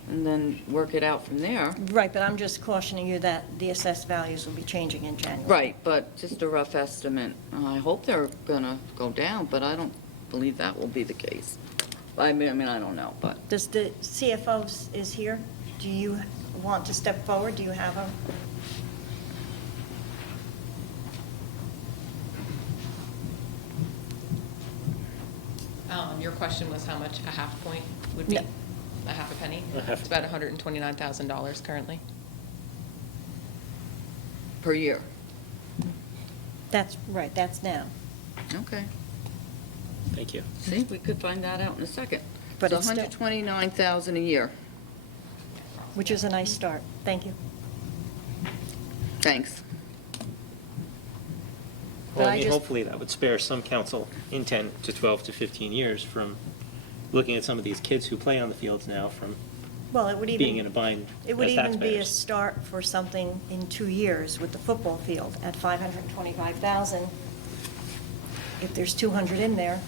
and then work it out from there. Right, but I'm just cautioning you that the assessed values will be changing in January. Right, but just a rough estimate. I hope they're gonna go down, but I don't believe that will be the case. I mean, I don't know, but. Does the CFO is here? Do you want to step forward? Do you have a? Your question was how much a half point would be? No. A half a penny? A half- It's about $129,000 currently. Per year. That's right, that's now. Okay. Thank you. See, we could find that out in a second. But So it's still- 129,000 a year. Which is a nice start. Thank you. Thanks. Well, But I I mean, just- hopefully that would spare some council in 10 to 12 to 15 years from looking at some of these kids who play on the fields now from Well, it would even. being in a bind It would as even be a taxpayers. start for something in 2 years with the football field at 525,000. If there's 200 in there,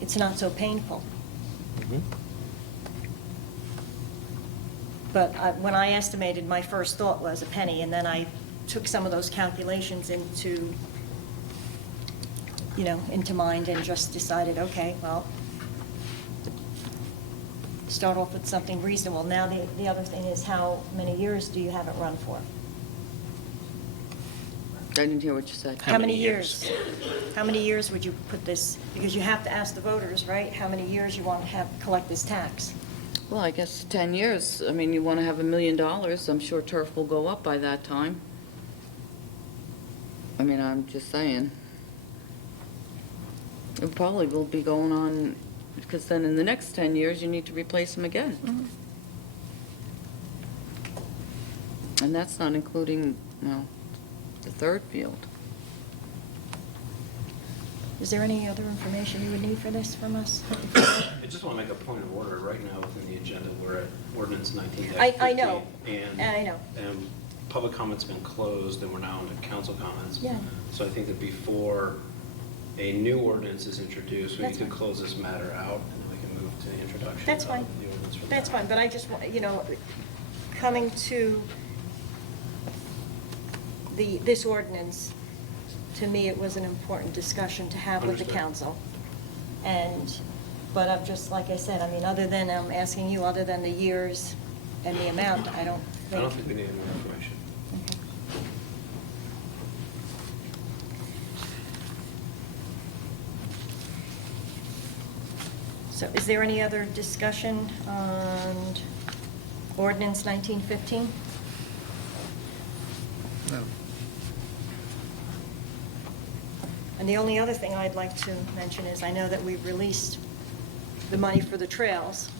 it's not so painful. Mhm. But when I estimated, my first thought was a penny, and then I took some of those calculations into mind and just decided, okay, well, start off with something reasonable. Now, the other thing is, how many years do you have it run for? I didn't hear what you said. How many years? How many years would you put this, because you have to ask the voters, right, how many years you want to have, collect this tax? Well, I guess 10 years. I mean, you want to have $1 million. I'm sure turf will go up by that time. I mean, I'm just saying. It probably will be going on, because then in the next 10 years, you need to replace them again. And that's not including, the third field. Is there any other information you would need for this from us? I just want to make a point of order. Right now, within the agenda, we're at ordinance 19-15. I know. I know. And public comment's been closed, and we're now into council comments. Yeah. So I think that before a new ordinance is introduced, we That's need to fine. close this matter out, and then we can move to the introduction. That's of fine. the ordinance from That's there. fine, but I just want, coming to this ordinance, to me, it was an important discussion to have with the Understood. council. But I'm just, like I said, I mean, other than, I'm asking you, other than the years and the amount, I don't think. I don't think we need any more information. So is there any other discussion on ordinance 1915? No. And the only other thing I'd like to mention is, I know that we've released the money for the trails,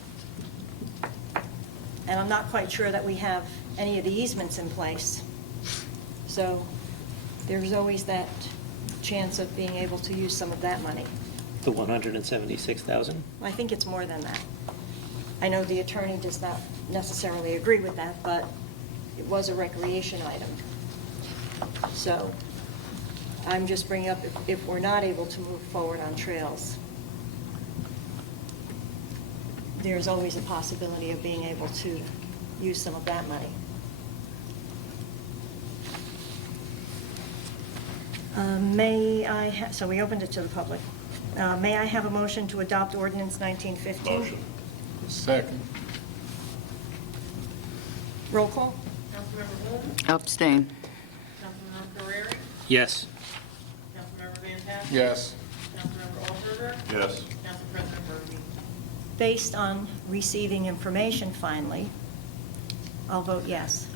and I'm not quite sure that we have any of the easements in place. So there's always that chance of being able to use some of that money. The 176,000? I think it's more than that. I know the attorney does not necessarily agree with that, but it was a recreation item. So I'm just bringing up, if we're not able to move forward on trails, there's always a possibility of being able to use some of that money. So we opened it to the public. May I have a motion to adopt ordinance 1915? Motion. Second. Roll call? Councilmember Holmes? Abstain. Councilmember Carreri? Yes. Councilmember Van Tassel? Yes. Councilmember Alterberg? Yes. Council President Bergen? Based on receiving information finally, I'll vote yes.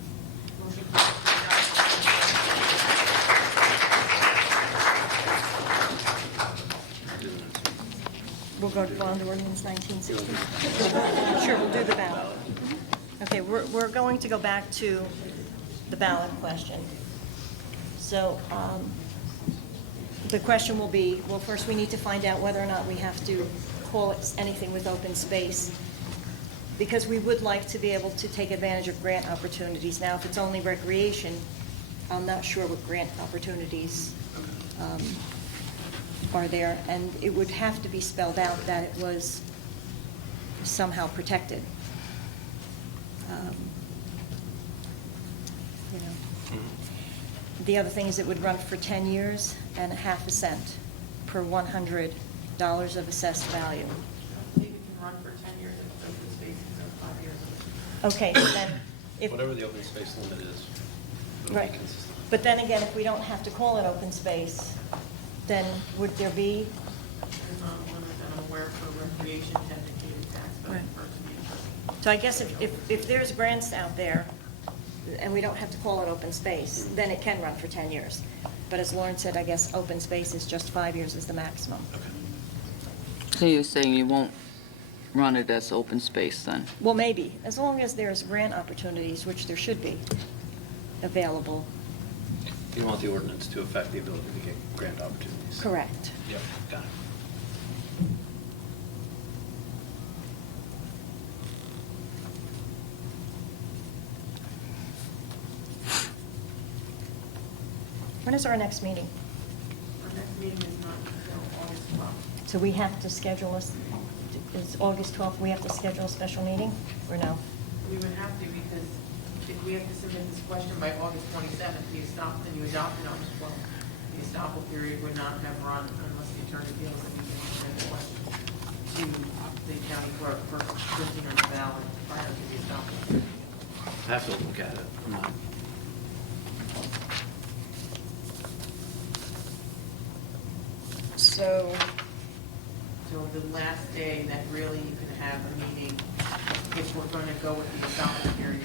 Motion carries to adopt. We'll go on to ordinance 1916. Sure, we'll do the ballot. Okay, we're going to go back to the ballot question. So the question will be, well, first we need to find out whether or not we have to call it anything with open space, because we would like to be able to take advantage of grant opportunities. Now, if it's only recreation, I'm not sure what grant opportunities are there, and it would have to be spelled out that it was somehow protected. The other thing is, it would run for 10 years and 0.5 cent per $100 of assessed value. I believe it can run for 10 years if it's open space, so 5 years. Okay, so then, if, Whatever the open space limit is. it'll be right. consistent. But then again, if we don't have to call it open space, then would there be not one that I'm aware for recreation dedicated tax, but Right. for community. So I guess if there's grants out there, and we don't have to call it open space, then it can run for 10 years. But as Lauren said, I guess open space is just 5 years is the maximum. So you're saying you won't run it as open space then? Well, maybe, as long as there's grant opportunities, which there should be, available. You want the ordinance to affect the ability to get grant opportunities? Correct. Yep, got it. When is our next meeting? Our next meeting is not until August 12th. So we have to schedule is August 12th, we have to schedule a special meeting, or no? We would have to, because if we have to submit this question by August 27th, and you adopt it on the 12th, the estoppel period would not have run unless the attorney feels that we can submit the question to the county clerk for printing on the ballot prior to the estoppel period. I have to look at it. I'm not- So, So the last day that really you can have a meeting, if we're going to go with the estoppel period,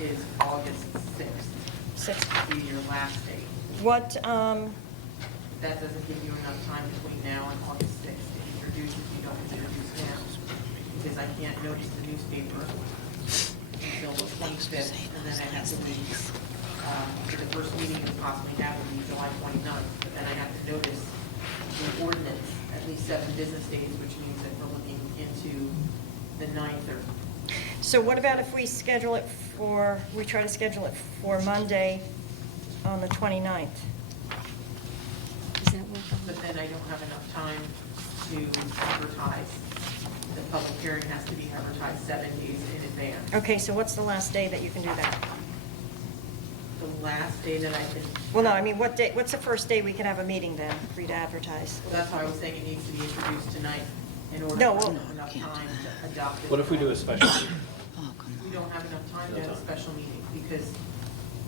is August 6th. 6th. Be your last date. What, That doesn't give you enough time between now and August 6th to introduce if you don't introduce now. Because I can't notice the newspaper until the 25th, and then I have to leave. For the first meeting we possibly have will be July 29th, but then I have to notice the ordinance at least 7 business days, which means that we're looking into the 9th or so what about if we schedule it for, we try to schedule it for Monday on the 29th? Is that what? but then I don't have enough time to advertise. The public hearing has to be advertised 7 days in advance. Okay, so what's the last day that you can do that? The last day that I can. Well, no, I mean, what day, what's the first day we can have a meeting then, for you to advertise? Well, that's why I was saying it needs to be introduced tonight in order No, to well- have enough time to adopt it. What if we do a special meeting? Oh, come We don't have enough time to No have a time. special meeting because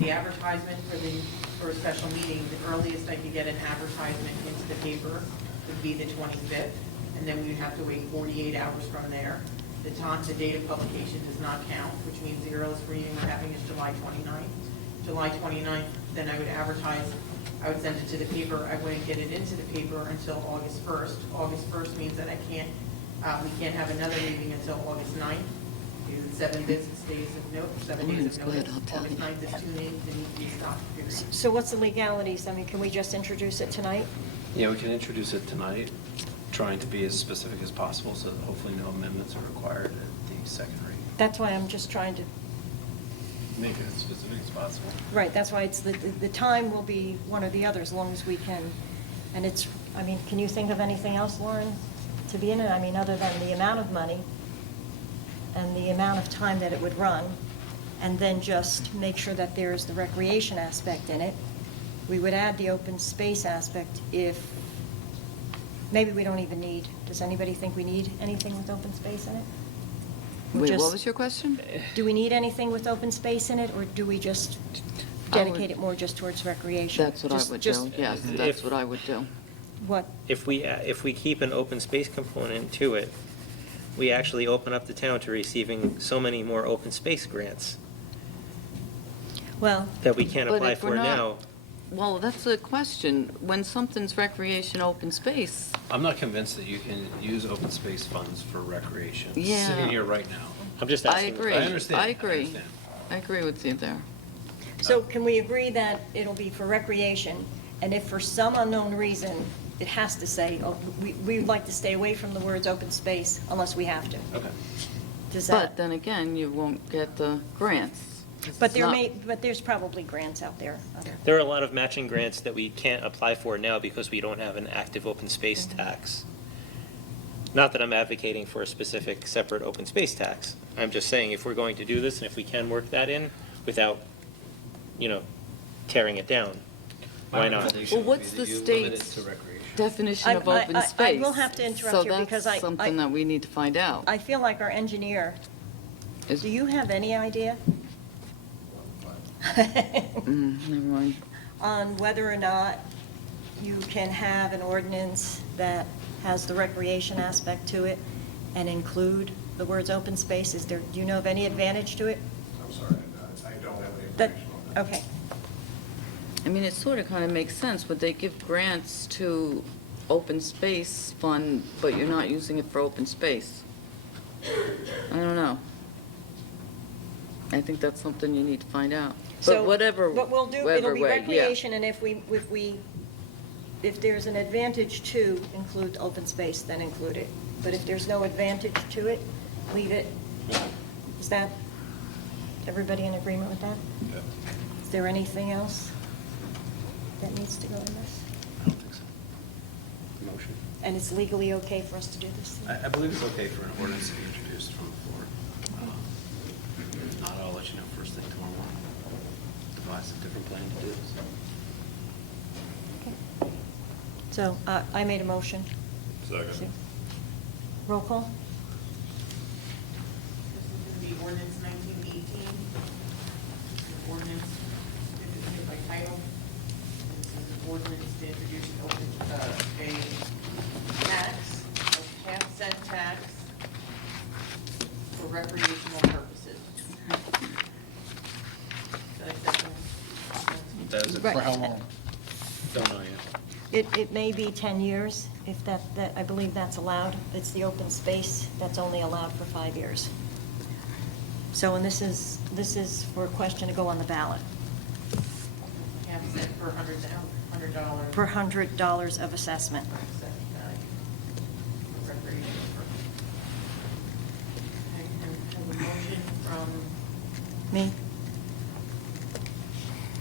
the advertisement for a special meeting, the earliest I could get an advertisement into the paper would be the 25th, and then we'd have to wait 48 hours from there. The time, the date of publication does not count, which means the earliest reading we're having is July 29th. July 29th, then I would advertise, I would send it to the paper, I wouldn't get it into the paper until August 1st. August 1st means that we can't have another meeting until August 9th. Because it's 7 business days of note, 7 days Lauren's of good, notice. I'll tell August you. 9th is 2 days, it needs to be stopped period. So what's the legalities? I mean, can we just introduce it tonight? Yeah, we can introduce it tonight, trying to be as specific as possible, so that hopefully no amendments are required at the second reading. That's why I'm just trying to, Make it as specific as possible. right, that's why it's, the time will be one or the other, as long as we can. And it's, I mean, can you think of anything else, Lauren, to be in it? I mean, other than the amount of money and the amount of time that it would run, and then just make sure that there's the recreation aspect in it. We would add the open space aspect if, maybe we don't even need, does anybody think we need anything with open space in it? Or Wait, just- what was your question? Do we need anything with open space in it, or do we just dedicate it more just towards recreation? That's what I would do, yes, that's what I would do. What? If we keep an open space component to it, we actually open up the town to receiving so many more open space grants Well, that we can't But apply if we're for not- now. Well, that's the question. When something's recreation open space, I'm not convinced that you can use open space funds for recreation. Yeah. Sitting here right now. I'm just I asking. the agree. I question. understand. I agree. understand. I agree with you there. so can we agree that it'll be for recreation, and if for some unknown reason it has to say, oh, we'd like to stay away from the words open space unless we have to? Okay. Does But that? then again, you won't get the grants. But It's not- there's probably grants out there. There are a lot of matching grants that we can't apply for now because we don't have an active open space Mm-hmm. tax. Not that I'm advocating for a specific separate open space tax. I'm just saying if we're going to do this and if we can work that in without, tearing it down, why not? Well, what's the state's definition of open I space? will have to interrupt you because So that's something that we need to find out. I feel like our engineer, Is- do you have any idea? Never mind. On whether or not you can have an ordinance that has the recreation aspect to it and include the words open space? Is there, do you know of any advantage to it? I'm sorry, I don't have any That, information on that. okay. I mean, it sort of kind of makes sense. Would they give grants to open space fund, but you're not using it for open space? I don't know. I think that's something you need to find out. So But whatever, what we'll do, it'll whatever be way, yeah. recreation, and if there's an advantage to include open space, then include it. But if there's no advantage to it, leave it. Is that, everybody in agreement with that? Yeah. Is there anything else that needs to go in this? I don't think so. Motion? And it's legally okay for us to do this? I believe it's okay for an ordinance to be introduced from the floor. If not, I'll let you know first thing tomorrow morning. Devise a different plan to do this. Okay. So I made a motion. Second. Roll call? This is going to be ordinance 1918. Ordinance, this is by title. This is an ordinance to introduce a tax, a half-cent tax for recreational purposes. Is that acceptable? Does it? Right. For how long? Don't know yet. It may be 10 years, if that, I believe that's allowed. It's the open space that's only allowed for 5 years. So, and this is for a question to go on the ballot. Half-cent per $100. Per $100 of assessment. Recreational purpose. Okay, and have a motion from Me?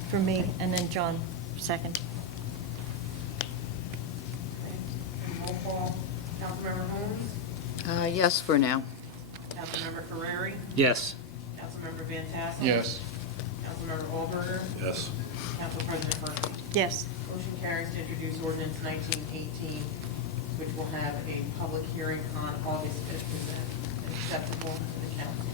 For me, and then John, second. roll call, Councilmember Holmes, Yes, for now. Councilmember Carreri, Yes. Councilmember Van Tassel. Yes. Councilmember Olberger, Yes. Council President Murphy. Yes. Motion carries to introduce ordinance 1918, which will have a public hearing on August 5th. Is that acceptable to the council?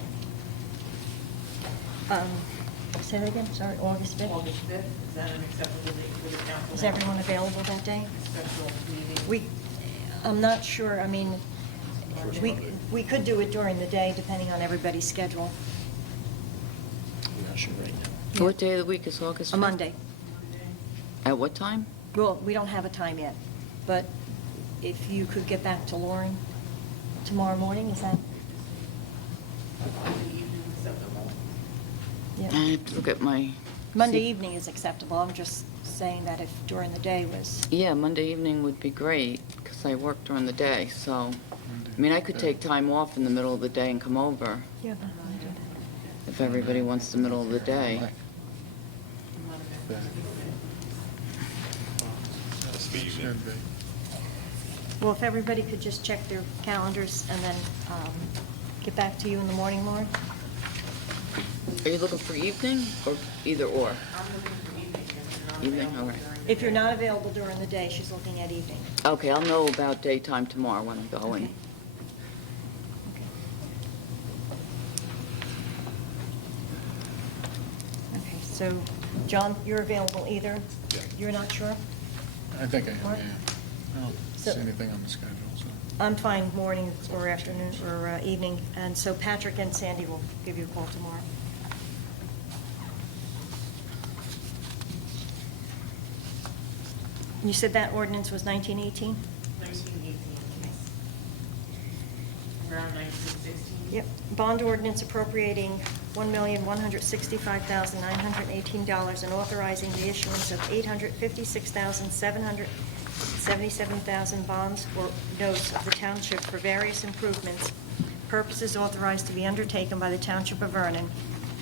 Say that again, sorry, August 5th? August 5th, is that an acceptable date for the council? Is everyone available that day? Special meeting. I'm not sure, I mean, we could do it during the day, depending on everybody's schedule. I'm not sure right now. What day of the week is August 5th? A Monday. At what time? Well, we don't have a time yet, but if you could get back to Lauren tomorrow morning, is that? Monday evening acceptable. Yeah. I have to look at my... Monday see- evening is acceptable, I'm just saying that if during the day was, Yeah, Monday evening would be great, because I work during the day, so... I mean, I could take time off in the middle of the day and come over, yeah. if everybody wants the middle of the day. That's the evening. Well, if everybody could just check their calendars and then get back to you in the morning, Lauren? Are you looking for evening, or either or? I'm looking for evening, and I'm Evening, available all right. during the If you're day. not available during the day, she's looking at evening. Okay, I'll know about daytime tomorrow when I go in. Okay. Okay, so, John, you're available either? Yeah. You're not sure? I think I am, Mark? yeah. I don't So- see anything on the schedule, so. I'm fine morning or afternoon or evening, and so Patrick and Sandy will give you a call tomorrow. You said that ordinance was 1918? 1918, yes. Around 1916. Yep. Bond ordinance appropriating $1,165,918 and authorizing the issuance of 856,777 bonds or notes of the township for various improvements, purposes authorized to be undertaken by the Township of Vernon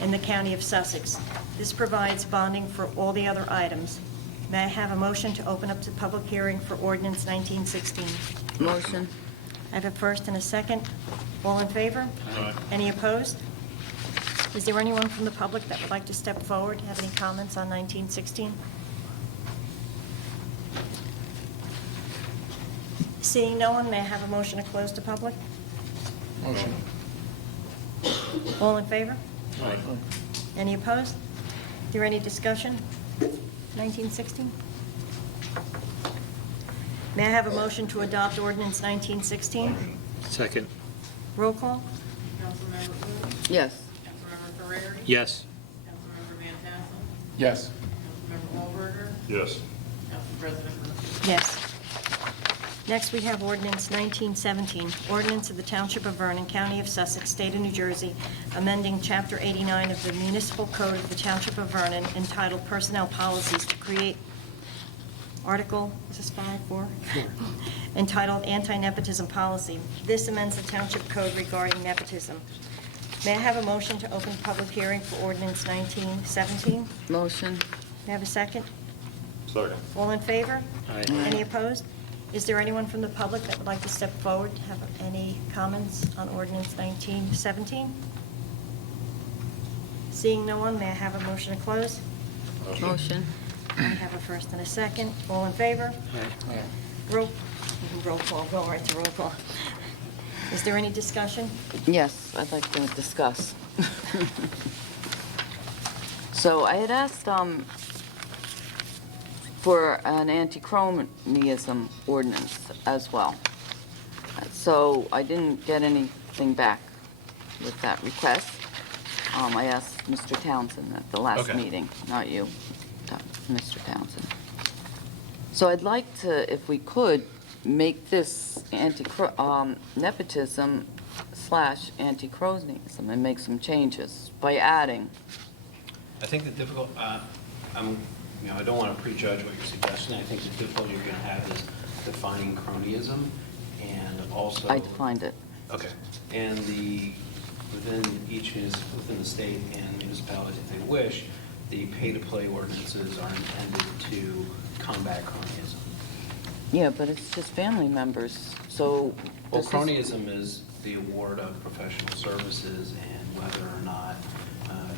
in the County of Sussex. This provides bonding for all the other items. May I have a motion to open up to public hearing for ordinance 1916? Motion? I have a first and a second. All in favor? Aye. Any opposed? Is there anyone from the public that would like to step forward, have any comments on 1916? Seeing no one, may I have a motion to close to public? Motion. All in favor? Aye. Any opposed? Is there any discussion? 1916? May I have a motion to adopt ordinance 1916? Second. Roll call? Councilmember Booth, Yes. Councilmember Ferrari, Yes. Councilmember Van Tassel, Yes. Councilmember Wahlberger, Yes. Council President Brooks. Yes. Next, we have ordinance 1917, ordinance of the Township of Vernon, County of Sussex, State of New Jersey, amending Chapter 89 of the Municipal Code of the Township of Vernon entitled Personnel Policies to create Article, is this 5, 4? Entitled Anti-Nepotism Policy. This amends the Township Code regarding nepotism. May I have a motion to open public hearing for ordinance 1917? Motion. May I have a second? Second. All in favor? Aye. Any opposed? Is there anyone from the public that would like to step forward, have any comments on ordinance 1917? Seeing no one, may I have a motion to close? Motion. I have a first and a second. All in favor? Aye. Roll call, go right to roll call. Is there any discussion? Yes, I'd like to discuss. So I had asked for an anti-cronyism ordinance as well. So I didn't get anything back with that request. I asked Mr. Townsend at the last Okay. meeting, not you, Mr. Townsend. So I'd like to, if we could, make this nepotism / anti-cronyism and make some changes by adding. I think the difficult, I don't want to prejudge what you're suggesting. I think the difficulty you're going to have is defining cronyism and also. I defined it. Okay. And within the state and municipalities, if they wish, the pay-to-play ordinances are intended to combat cronyism. Yeah, but it's just family members, so. Well, this is- cronyism is the award of professional services and whether or not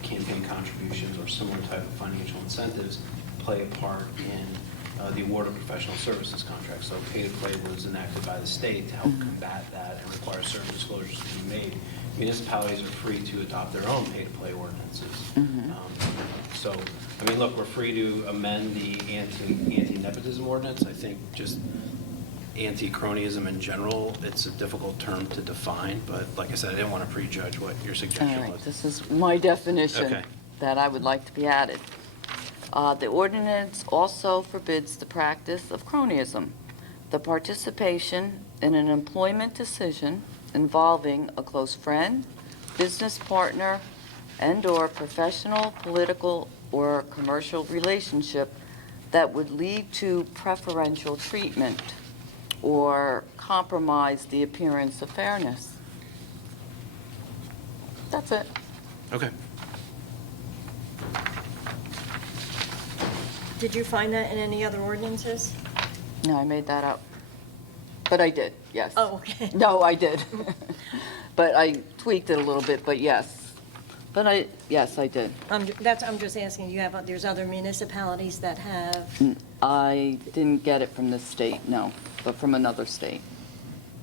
campaign contributions or similar type of financial incentives play a part in the award of professional services contracts. So pay-to-play was enacted by the state to help combat that and require certain disclosures to be made. Municipalities are free to adopt their own pay-to-play ordinances. So, I mean, look, we're free to amend the anti-nepotism ordinance. I think just anti-cronyism in general, it's a difficult term to define, but like I said, I didn't want to prejudge what your All suggestion right, was. this is my definition Okay. that I would like to be added. The ordinance also forbids the practice of cronyism, the participation in an employment decision involving a close friend, business partner, and/or professional, political, or commercial relationship that would lead to preferential treatment or compromise the appearance of fairness. That's it. Okay. Did you find that in any other ordinances? No, I made that up. But I did, yes. Oh, okay. No, I did. But I tweaked it a little bit, but yes. Yes, I did. I'm just asking, there's other municipalities that have, I didn't get it from this state, no, but from another state.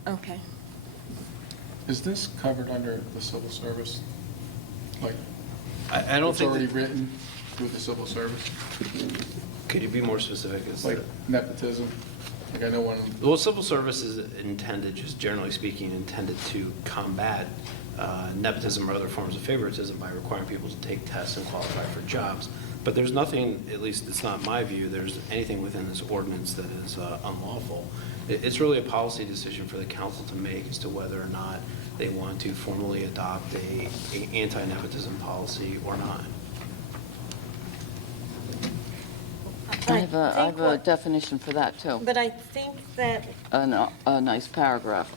okay. Is this covered under the civil service? Like, I don't it's think, already written through the civil service? could you be more specific? Like nepotism? Like I know when, Well, civil service is intended, just generally speaking, intended to combat nepotism or other forms of favoritism by requiring people to take tests and qualify for jobs. But there's nothing, at least it's not my view, there's anything within this ordinance that is unlawful. It's really a policy decision for the council to make as to whether or not they want to formally adopt a anti-nepotism policy or not. I have a definition for that, too. But I think that, A nice paragraph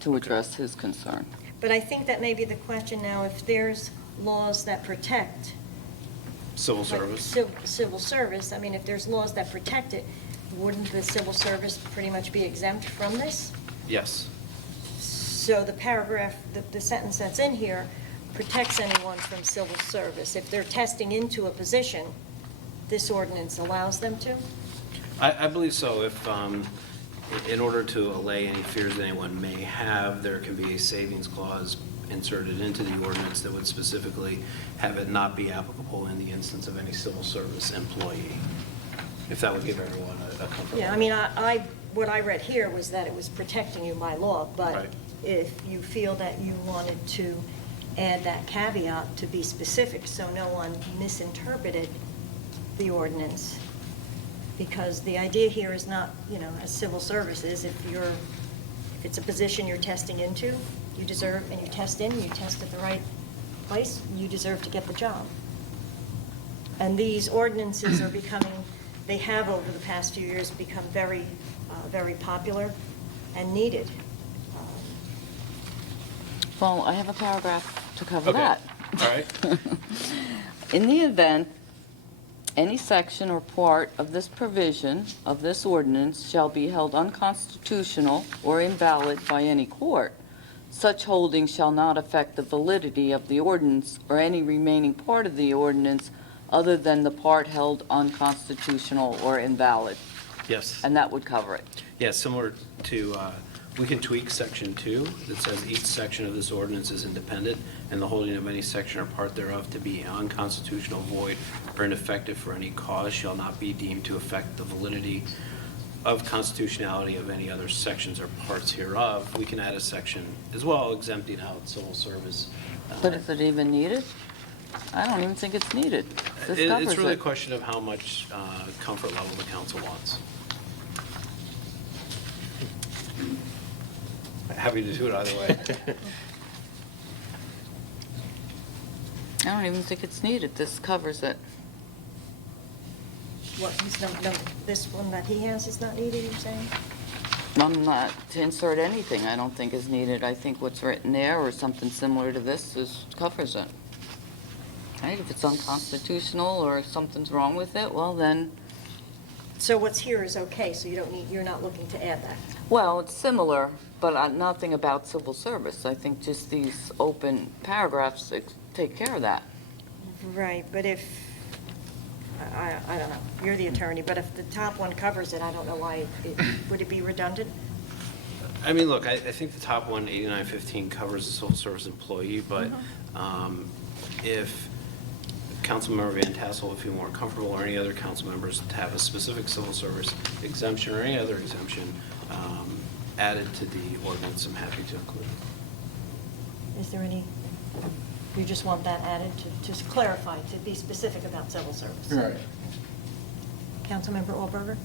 to address his concern. but I think that may be the question now, if there's laws that protect. Civil like service? Civil service, I mean, if there's laws that protect it, wouldn't the civil service pretty much be exempt from this? Yes. So the paragraph, the sentence that's in here protects anyone from civil service. If they're testing into a position, this ordinance allows them to? I believe so. If, in order to allay any fears that anyone may have, there can be a savings clause inserted into the ordinance that would specifically have it not be applicable in the instance of any civil service employee, if that would give everyone a comfort. Yeah, I mean, I what I read here was that it was protecting you by law, but Right. if you feel that you wanted to add that caveat to be specific, so no one misinterpreted the ordinance, because the idea here is not, as civil services, if it's a position you're testing into, you deserve, and you test at the right place, you deserve to get the job. And these ordinances are they have over the past few years become very, very popular and needed. Well, I have a paragraph to cover Okay. that. All right. In the event any section or part of this provision of this ordinance shall be held unconstitutional or invalid by any court, such holding shall not affect the validity of the ordinance or any remaining part of the ordinance other than the part held unconstitutional or invalid. Yes. And that would cover it. Yeah, similar to, we can tweak section 2 that says each section of this ordinance is independent and the holding of any section or part thereof to be unconstitutional, void, or ineffective for any cause shall not be deemed to affect the validity of constitutionality of any other sections or parts hereof. We can add a section as well exempting out civil service. But is it even needed? I don't even think it's needed. This covers It's really a it. question of how much comfort level the council wants. Happy to do it either way. I don't even think it's needed. This covers it. What, this one that he has is not needed, you're saying? I'm not to insert anything I don't think is needed. I think what's written there or something similar to this covers it. I think if it's unconstitutional or something's wrong with it, well then, So what's here is okay, so you're not looking to add that? well, it's similar, but nothing about civil service. I think just these open paragraphs take care of that. Right, but if, I don't know, you're the attorney, but if the top one covers it, I don't know why, would it be redundant? I mean, look, I think the top one, 8915, covers the civil service employee, but if Councilmember Van Tassel would feel more comfortable, or any other council members, to have a specific civil service exemption or any other exemption added to the ordinance, I'm happy to include it. Is there any, you just want that added to just clarify, to be specific about civil service? Right. Councilmember Allberger?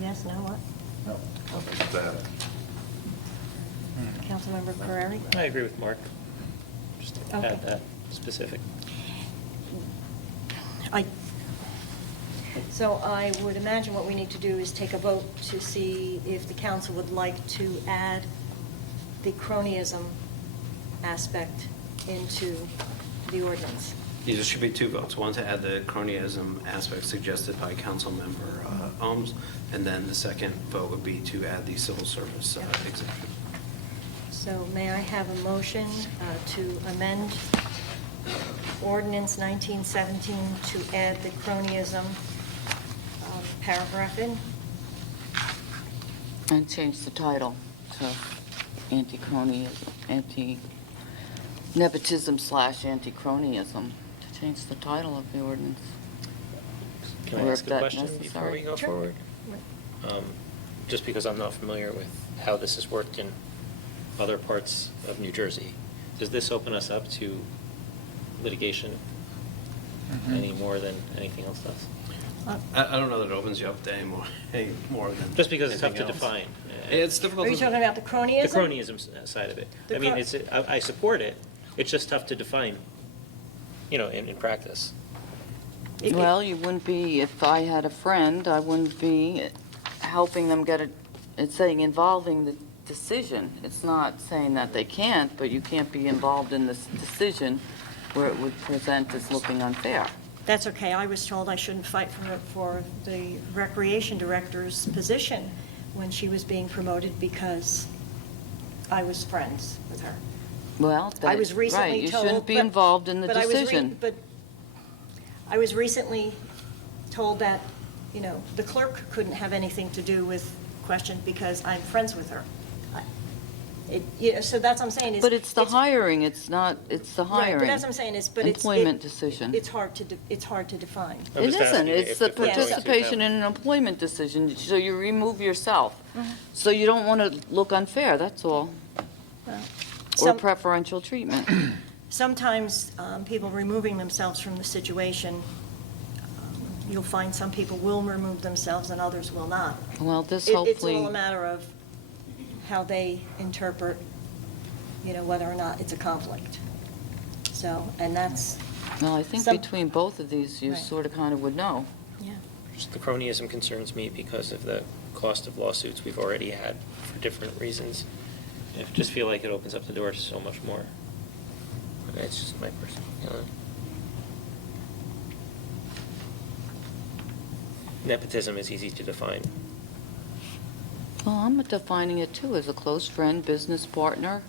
Yes, no, what? No. Just add it. Councilmember Carreri? I agree with Mark. Just Okay. add that specific. So I would imagine what we need to do is take a vote to see if the council would like to add the cronyism aspect into the ordinance. There should be two votes. One to add the cronyism aspect suggested by Councilmember Ohms, and then the second vote would be to add the civil service exemption. So may I have a motion to amend ordinance 1917 to add the cronyism paragraph in? And change the title to anti-cronyism, anti-nepotism / anti-cronyism, to change the title of the ordinance. Can I Or ask if a that question before we necessary. go Sure. forward? Just because I'm not familiar with how this has worked in other parts of New Jersey, does this open us up to litigation any more than anything else does? I don't know that it opens you up to any more than. Just because it's tough to anything else. define. It's difficult. Are you to- talking about the cronyism? The cronyism side of it. The I mean, cro- I support it, it's just tough to define, in practice. Well, you wouldn't be, if I had a friend, I wouldn't be helping them get it's saying involving the decision. It's not saying that they can't, but you can't be involved in this decision where it would present as looking unfair. That's okay. I was told I shouldn't fight for the recreation director's position when she was being promoted because I was friends with her. Well, I was right, recently you told. shouldn't be but- involved in the but I was decision. But I was recently told that, the clerk couldn't have anything to do with questions because I'm friends with her. So that's what I'm saying is. But it's the hiring, it's the Right, hiring. but that's what I'm saying is, but it's. Employment decision. It's hard to define. It isn't, it's the participation in an employment decision, so you remove yourself. So you don't want to look unfair, that's all, Well, or some- preferential treatment. Sometimes people removing themselves from the situation, you'll find some people will remove themselves and others will not. Well, this It's hopefully. all a matter of how they interpret, whether or not it's a conflict. So, and that's, Well, I think some- between both of these, you Right. sort of kind of would know. yeah. Just the cronyism concerns me because of the cost of lawsuits we've already had for different reasons. I just feel like it opens up the door to so much more. It's just my personal feeling. Nepotism is easy to define. Well, I'm defining it too, as a close friend, business partner.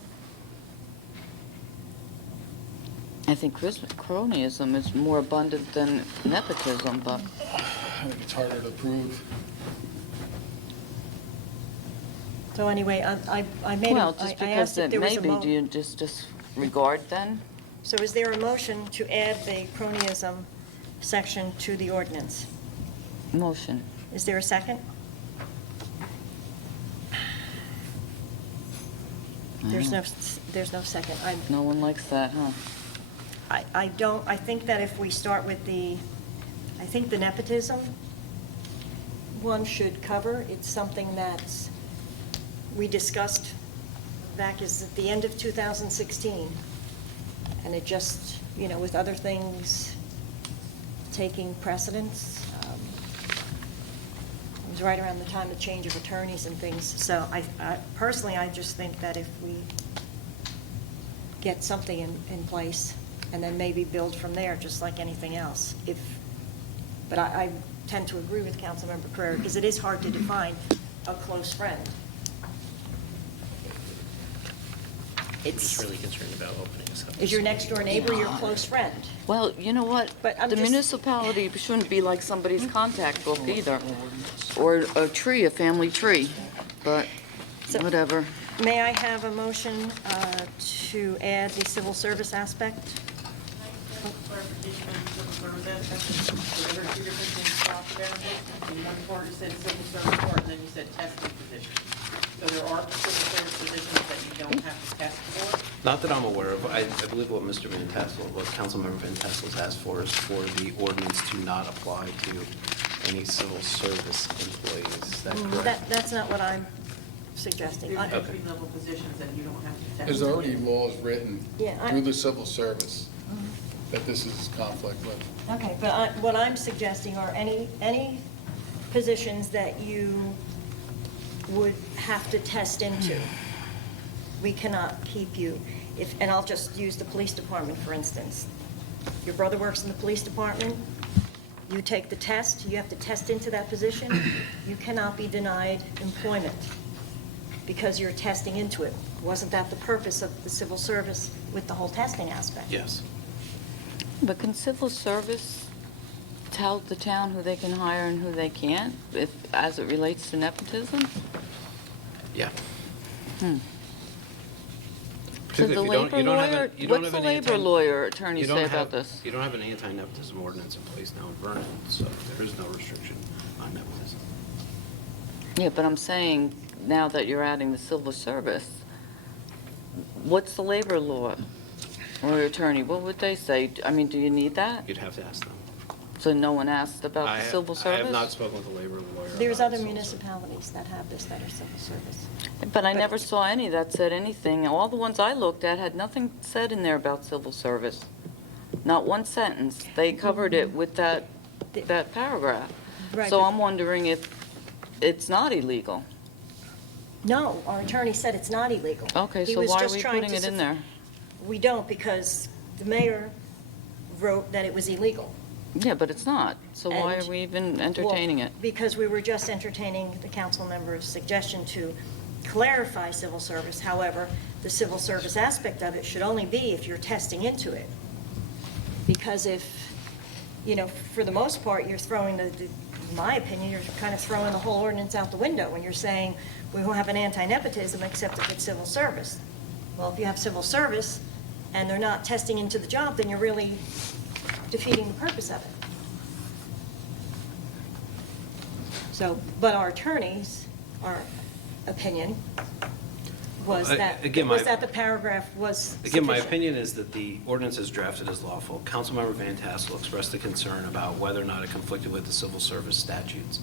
I think cronyism is more abundant than nepotism, but I think it's harder to prove. So anyway, I made, well, just I because asked if it there was may a be, do you just disregard then? So is there a motion to add the cronyism section to the ordinance? Motion. Is there a second? There's no second. No one likes that, huh? I think that if we start with I think the nepotism one should cover. It's something that's, we discussed back at the end of 2016. And it just, with other things taking precedence, it was right around the time of change of attorneys and things. So personally, I just think that if we get something in place and then maybe build from there, just like anything else. But I tend to agree with Councilmember Carrera, because it is hard to define a close friend. I'm just really concerned about opening us up. Is your next door neighbor your close friend? Well, you know what? But I'm The just- municipality shouldn't be like somebody's contact book either, or a tree, a family tree, but So- whatever. May I have a motion to add the civil service aspect? Clarification on the civil service aspect. So there were two different things you talked about. In one part you said civil service part, and then you said testing position. So there are civil service positions that you don't have to test for? Not that I'm aware of. I believe what Mr. Van Tassel, what Councilmember Van Tassel's asked for is for the ordinance to not apply to any civil service employees. Is that correct? That's not what I'm suggesting. There's Okay. entry-level positions that you don't have to test. There's already laws written Yeah, through the civil service that this is conflict with. Okay, but what I'm suggesting are any positions that you would have to test into. We cannot keep you, and I'll just use the police department, for instance. Your brother works in the police department, you take the test, you have to test into that position, you cannot be denied employment because you're testing into it. Wasn't that the purpose of the civil service with the whole testing aspect? Yes. But can civil service tell the town who they can hire and who they can't, as it relates to nepotism? Yeah. So the labor lawyer, what's the labor lawyer attorney say about this? You don't have an anti-nepotism ordinance in place now in Vernon, so there is no restriction on nepotism. Yeah, but I'm saying, now that you're adding the civil service, what's the labor law or attorney, what would they say? I mean, do you need that? You'd have to ask them. So no one asked about the civil service? I have not spoken with a labor lawyer. There's about other civil municipalities that have this that are civil service. But I never saw any that said anything. All the ones I looked at had nothing said in there about civil service. Not one sentence. They covered it with that paragraph. Right, So but- I'm wondering if it's not illegal. No, our attorney said it's not illegal. Okay, He so was why are just we trying putting to it in there? We don't, because the mayor wrote that it was illegal. Yeah, but it's not. So why And- are we even entertaining Well, it? Because we were just entertaining the council member's suggestion to clarify civil service. However, the civil service aspect of it should only be if you're testing into it. Because if, for the most part, you're throwing in my opinion, you're kind of throwing the whole ordinance out the window when you're saying we won't have an anti-nepotism except if it's civil service. Well, if you have civil service and they're not testing into the job, then you're really defeating the purpose of it. So, but our attorneys, our opinion was Well, that, again, was my- that the paragraph was Again, my sufficient. opinion is that the ordinance is drafted as lawful. Councilmember Van Tassel expressed a concern about whether or not it conflicted with the civil service statutes.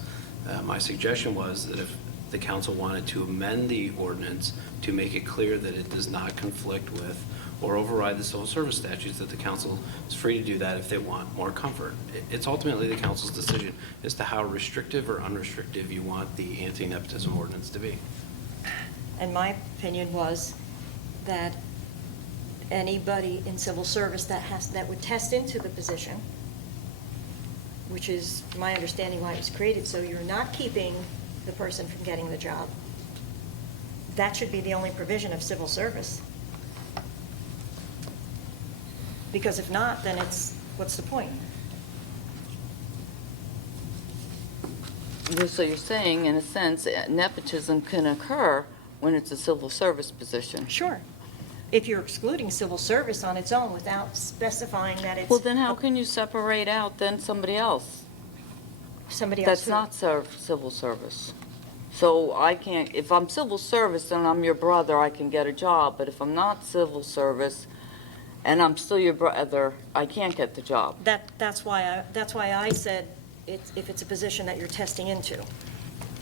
My suggestion was that if the council wanted to amend the ordinance to make it clear that it does not conflict with or override the civil service statutes, that the council is free to do that if they want more comfort. It's ultimately the council's decision as to how restrictive or unrestrictive you want the anti-nepotism ordinance to be. And my opinion was that anybody in civil service that would test into the position, which is my understanding why it was created, so you're not keeping the person from getting the job, that should be the only provision of civil service. Because if not, then what's the point? So you're saying, in a sense, nepotism can occur when it's a civil service position? Sure. If you're excluding civil service on its own without specifying that it's... Well, then how can you separate out then somebody else? Somebody else That's not civil service. So I can't, if I'm civil service and I'm your brother, I can get a job, but if I'm not civil service and I'm still your brother, I can't get the job. That's why I said if it's a position that you're testing into.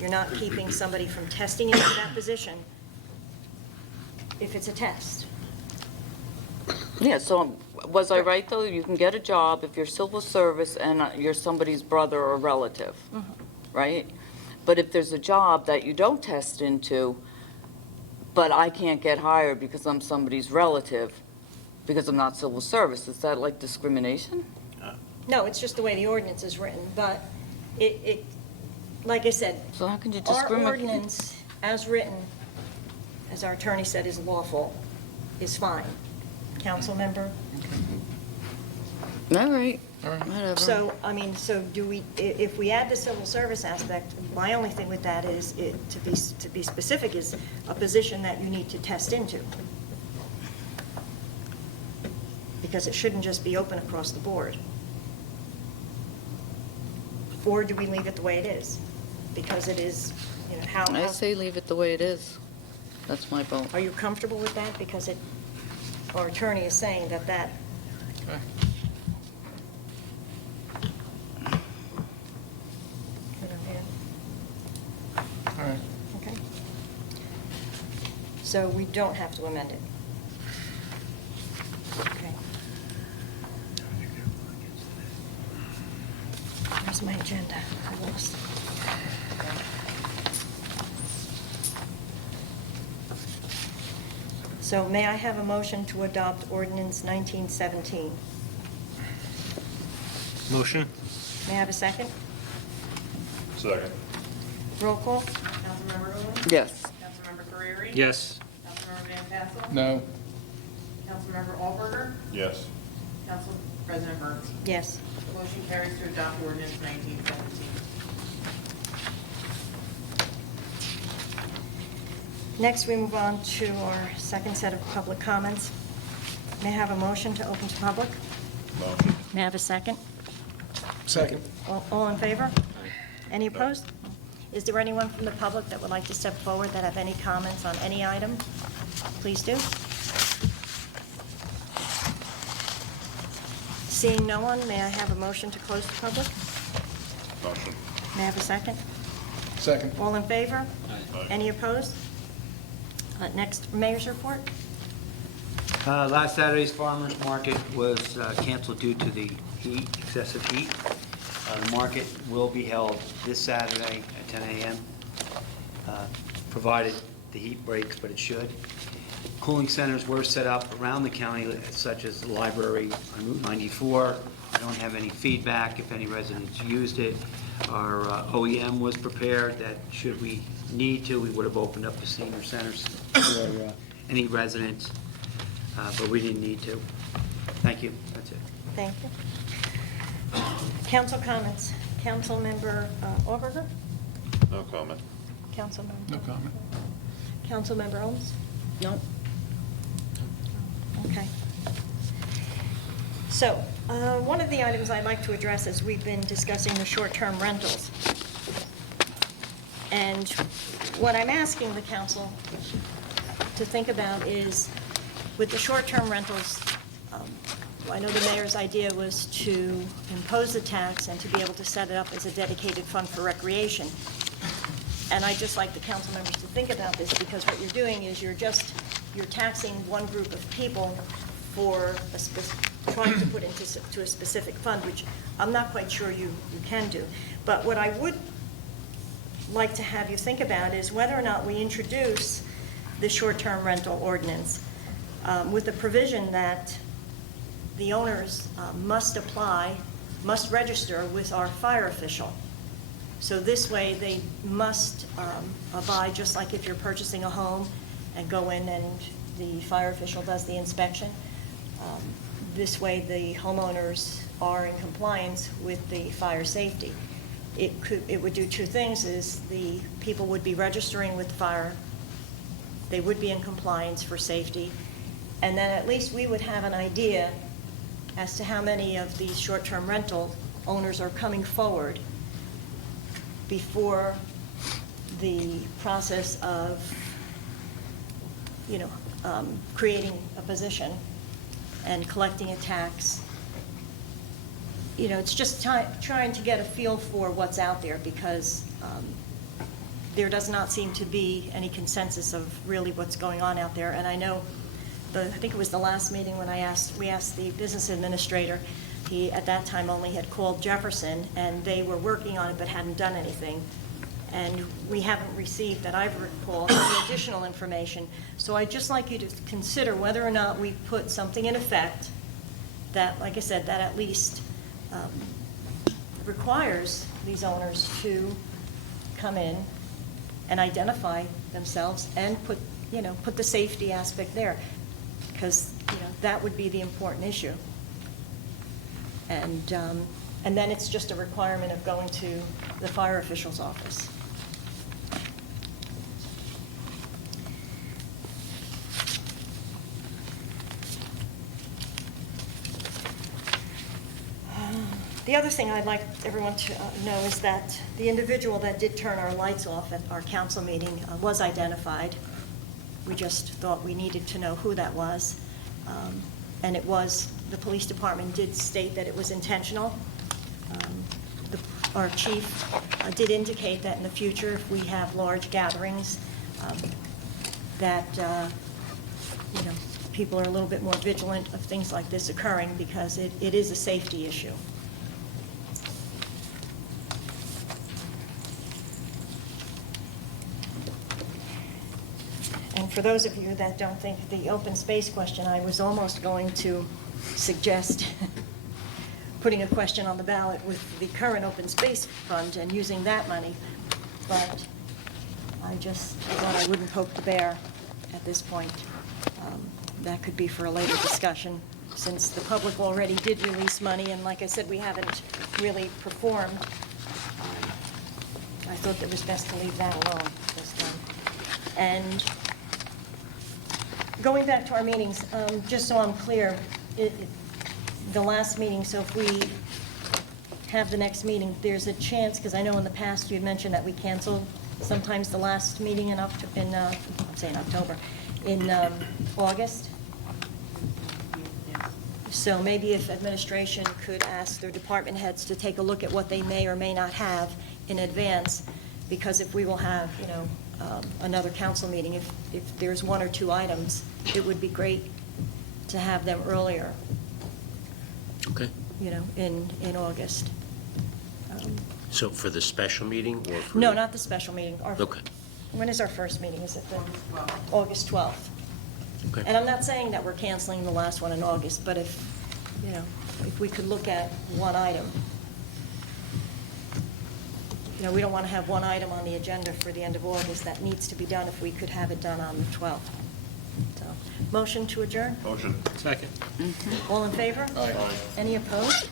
You're not keeping somebody from testing into that position if it's a test. Yeah, so was I right, though? You can get a job if you're civil service and you're somebody's brother or relative, right? But if there's a job that you don't test into, but I can't get hired because I'm somebody's relative, because I'm not civil service, is that like discrimination? No, it's just the way the ordinance is written, but it like I said, So how can you our discriminate? ordinance as written, as our attorney said, is lawful, is fine. Council member? All right, whatever. So, I mean, so do we, if we add the civil service aspect, my only thing with that is, to be specific, is a position that you need to test into. Because it shouldn't just be open across the board. Or do we leave it the way it is? Because it is, you know, how... I say leave it the way it is. That's my vote. Are you comfortable with that? Because our attorney is saying that... All right. Okay. So we don't have to amend it? Okay. Where's my agenda? I lost. So may I have a motion to adopt ordinance 1917? Motion? May I have a second? Second. Roll call? Councilmember Owens? Yes. Councilmember Carreri? Yes. Councilmember Van Tassel? No. Councilmember Alberger? Yes. Council President Burns? Yes. Motion carries to adopt ordinance 1917. Next, we move on to our second set of public comments. May I have a motion to open to public? Motion. May I have a second? Second. All in favor? Any opposed? Is there anyone from the public that would like to step forward that have any comments on any item? Please do. Seeing no one, may I have a motion to close the public? Motion. May I have a second? Second. All in favor? Aye. Any opposed? Next, mayor's report. Last Saturday's farmers market was canceled due to the heat, excessive heat. The market will be held this Saturday at 10 a.m., provided the heat breaks, but it should. Cooling centers were set up around the county, such as the library on Route 94. I don't have any feedback if any residents used it. Our OEM was prepared that should we need to, we would have opened up the senior centers for any residents, but we didn't need to. Thank you. That's it. Thank you. Council comments. Councilmember Auberger? No comment. Councilmember? No comment. Councilmember Holmes? No. Okay. So, one of the items I'd like to address is we've been discussing the short-term rentals. And what I'm asking the council to think about is, with the short-term rentals, I know the mayor's idea was to impose the tax and to be able to set it up as a dedicated fund for recreation. And I'd just like the council members to think about this, because what you're doing is you're taxing one group of people for trying to put into a specific fund, which I'm not quite sure you can do. But what I would like to have you think about is whether or not we introduce the short-term rental ordinance with the provision that the owners must register with our fire official. So this way, they must abide, just like if you're purchasing a home and go in and the fire official does the inspection. This way, the homeowners are in compliance with the fire safety. It would do two things: is the people would be registering with fire, they would be in compliance for safety, and then at least we would have an idea as to how many of these short-term rental owners are coming forward before the process of, creating a position and collecting a tax. It's just trying to get a feel for what's out there, because there does not seem to be any consensus of really what's going on out there. And I know, I think it was the last meeting when we asked the business administrator. He, at that time, only had called Jefferson, and they were working on it but hadn't done anything. And we haven't received, that I've recalled, any additional information. So I'd just like you to consider whether or not we put something in effect that, like I said, that at least requires these owners to come in and identify themselves and put the safety aspect there, because that would be the important issue. And then it's just a requirement of going to the fire official's office. The other thing I'd like everyone to know is that the individual that did turn our lights off at our council meeting was identified. We just thought we needed to know who that was. And the police department did state that it was intentional. Our chief did indicate that in the future, if we have large gatherings, that people are a little bit more vigilant of things like this occurring, because it is a safety issue. And for those of you that don't think the open space question, I was almost going to suggest putting a question on the ballot with the current open space fund and using that money, but I just thought I wouldn't poke the bear at this point. That could be for a later discussion, since the public already did release money, and like I said, we haven't really performed. I thought it was best to leave that alone this time. And going back to our meetings, just so I'm clear, the last meeting, so if we have the next meeting, there's a chance, because I know in the past you had mentioned that we canceled sometimes the last meeting in August. So maybe if administration could ask their department heads to take a look at what they may or may not have in advance, because if we will have, another council meeting, if there's one or two items, it would be great to have them earlier. Okay. In August. So for the special meeting or for? No, not the special meeting. Okay. When is our first meeting? Is it August 12th? Okay. And I'm not saying that we're canceling the last one in August, but if we could look at one item. We don't want to have one item on the agenda for the end of August. That needs to be done if we could have it done on the 12th. So, motion to adjourn? Motion. Second. All in favor? Aye. Any opposed?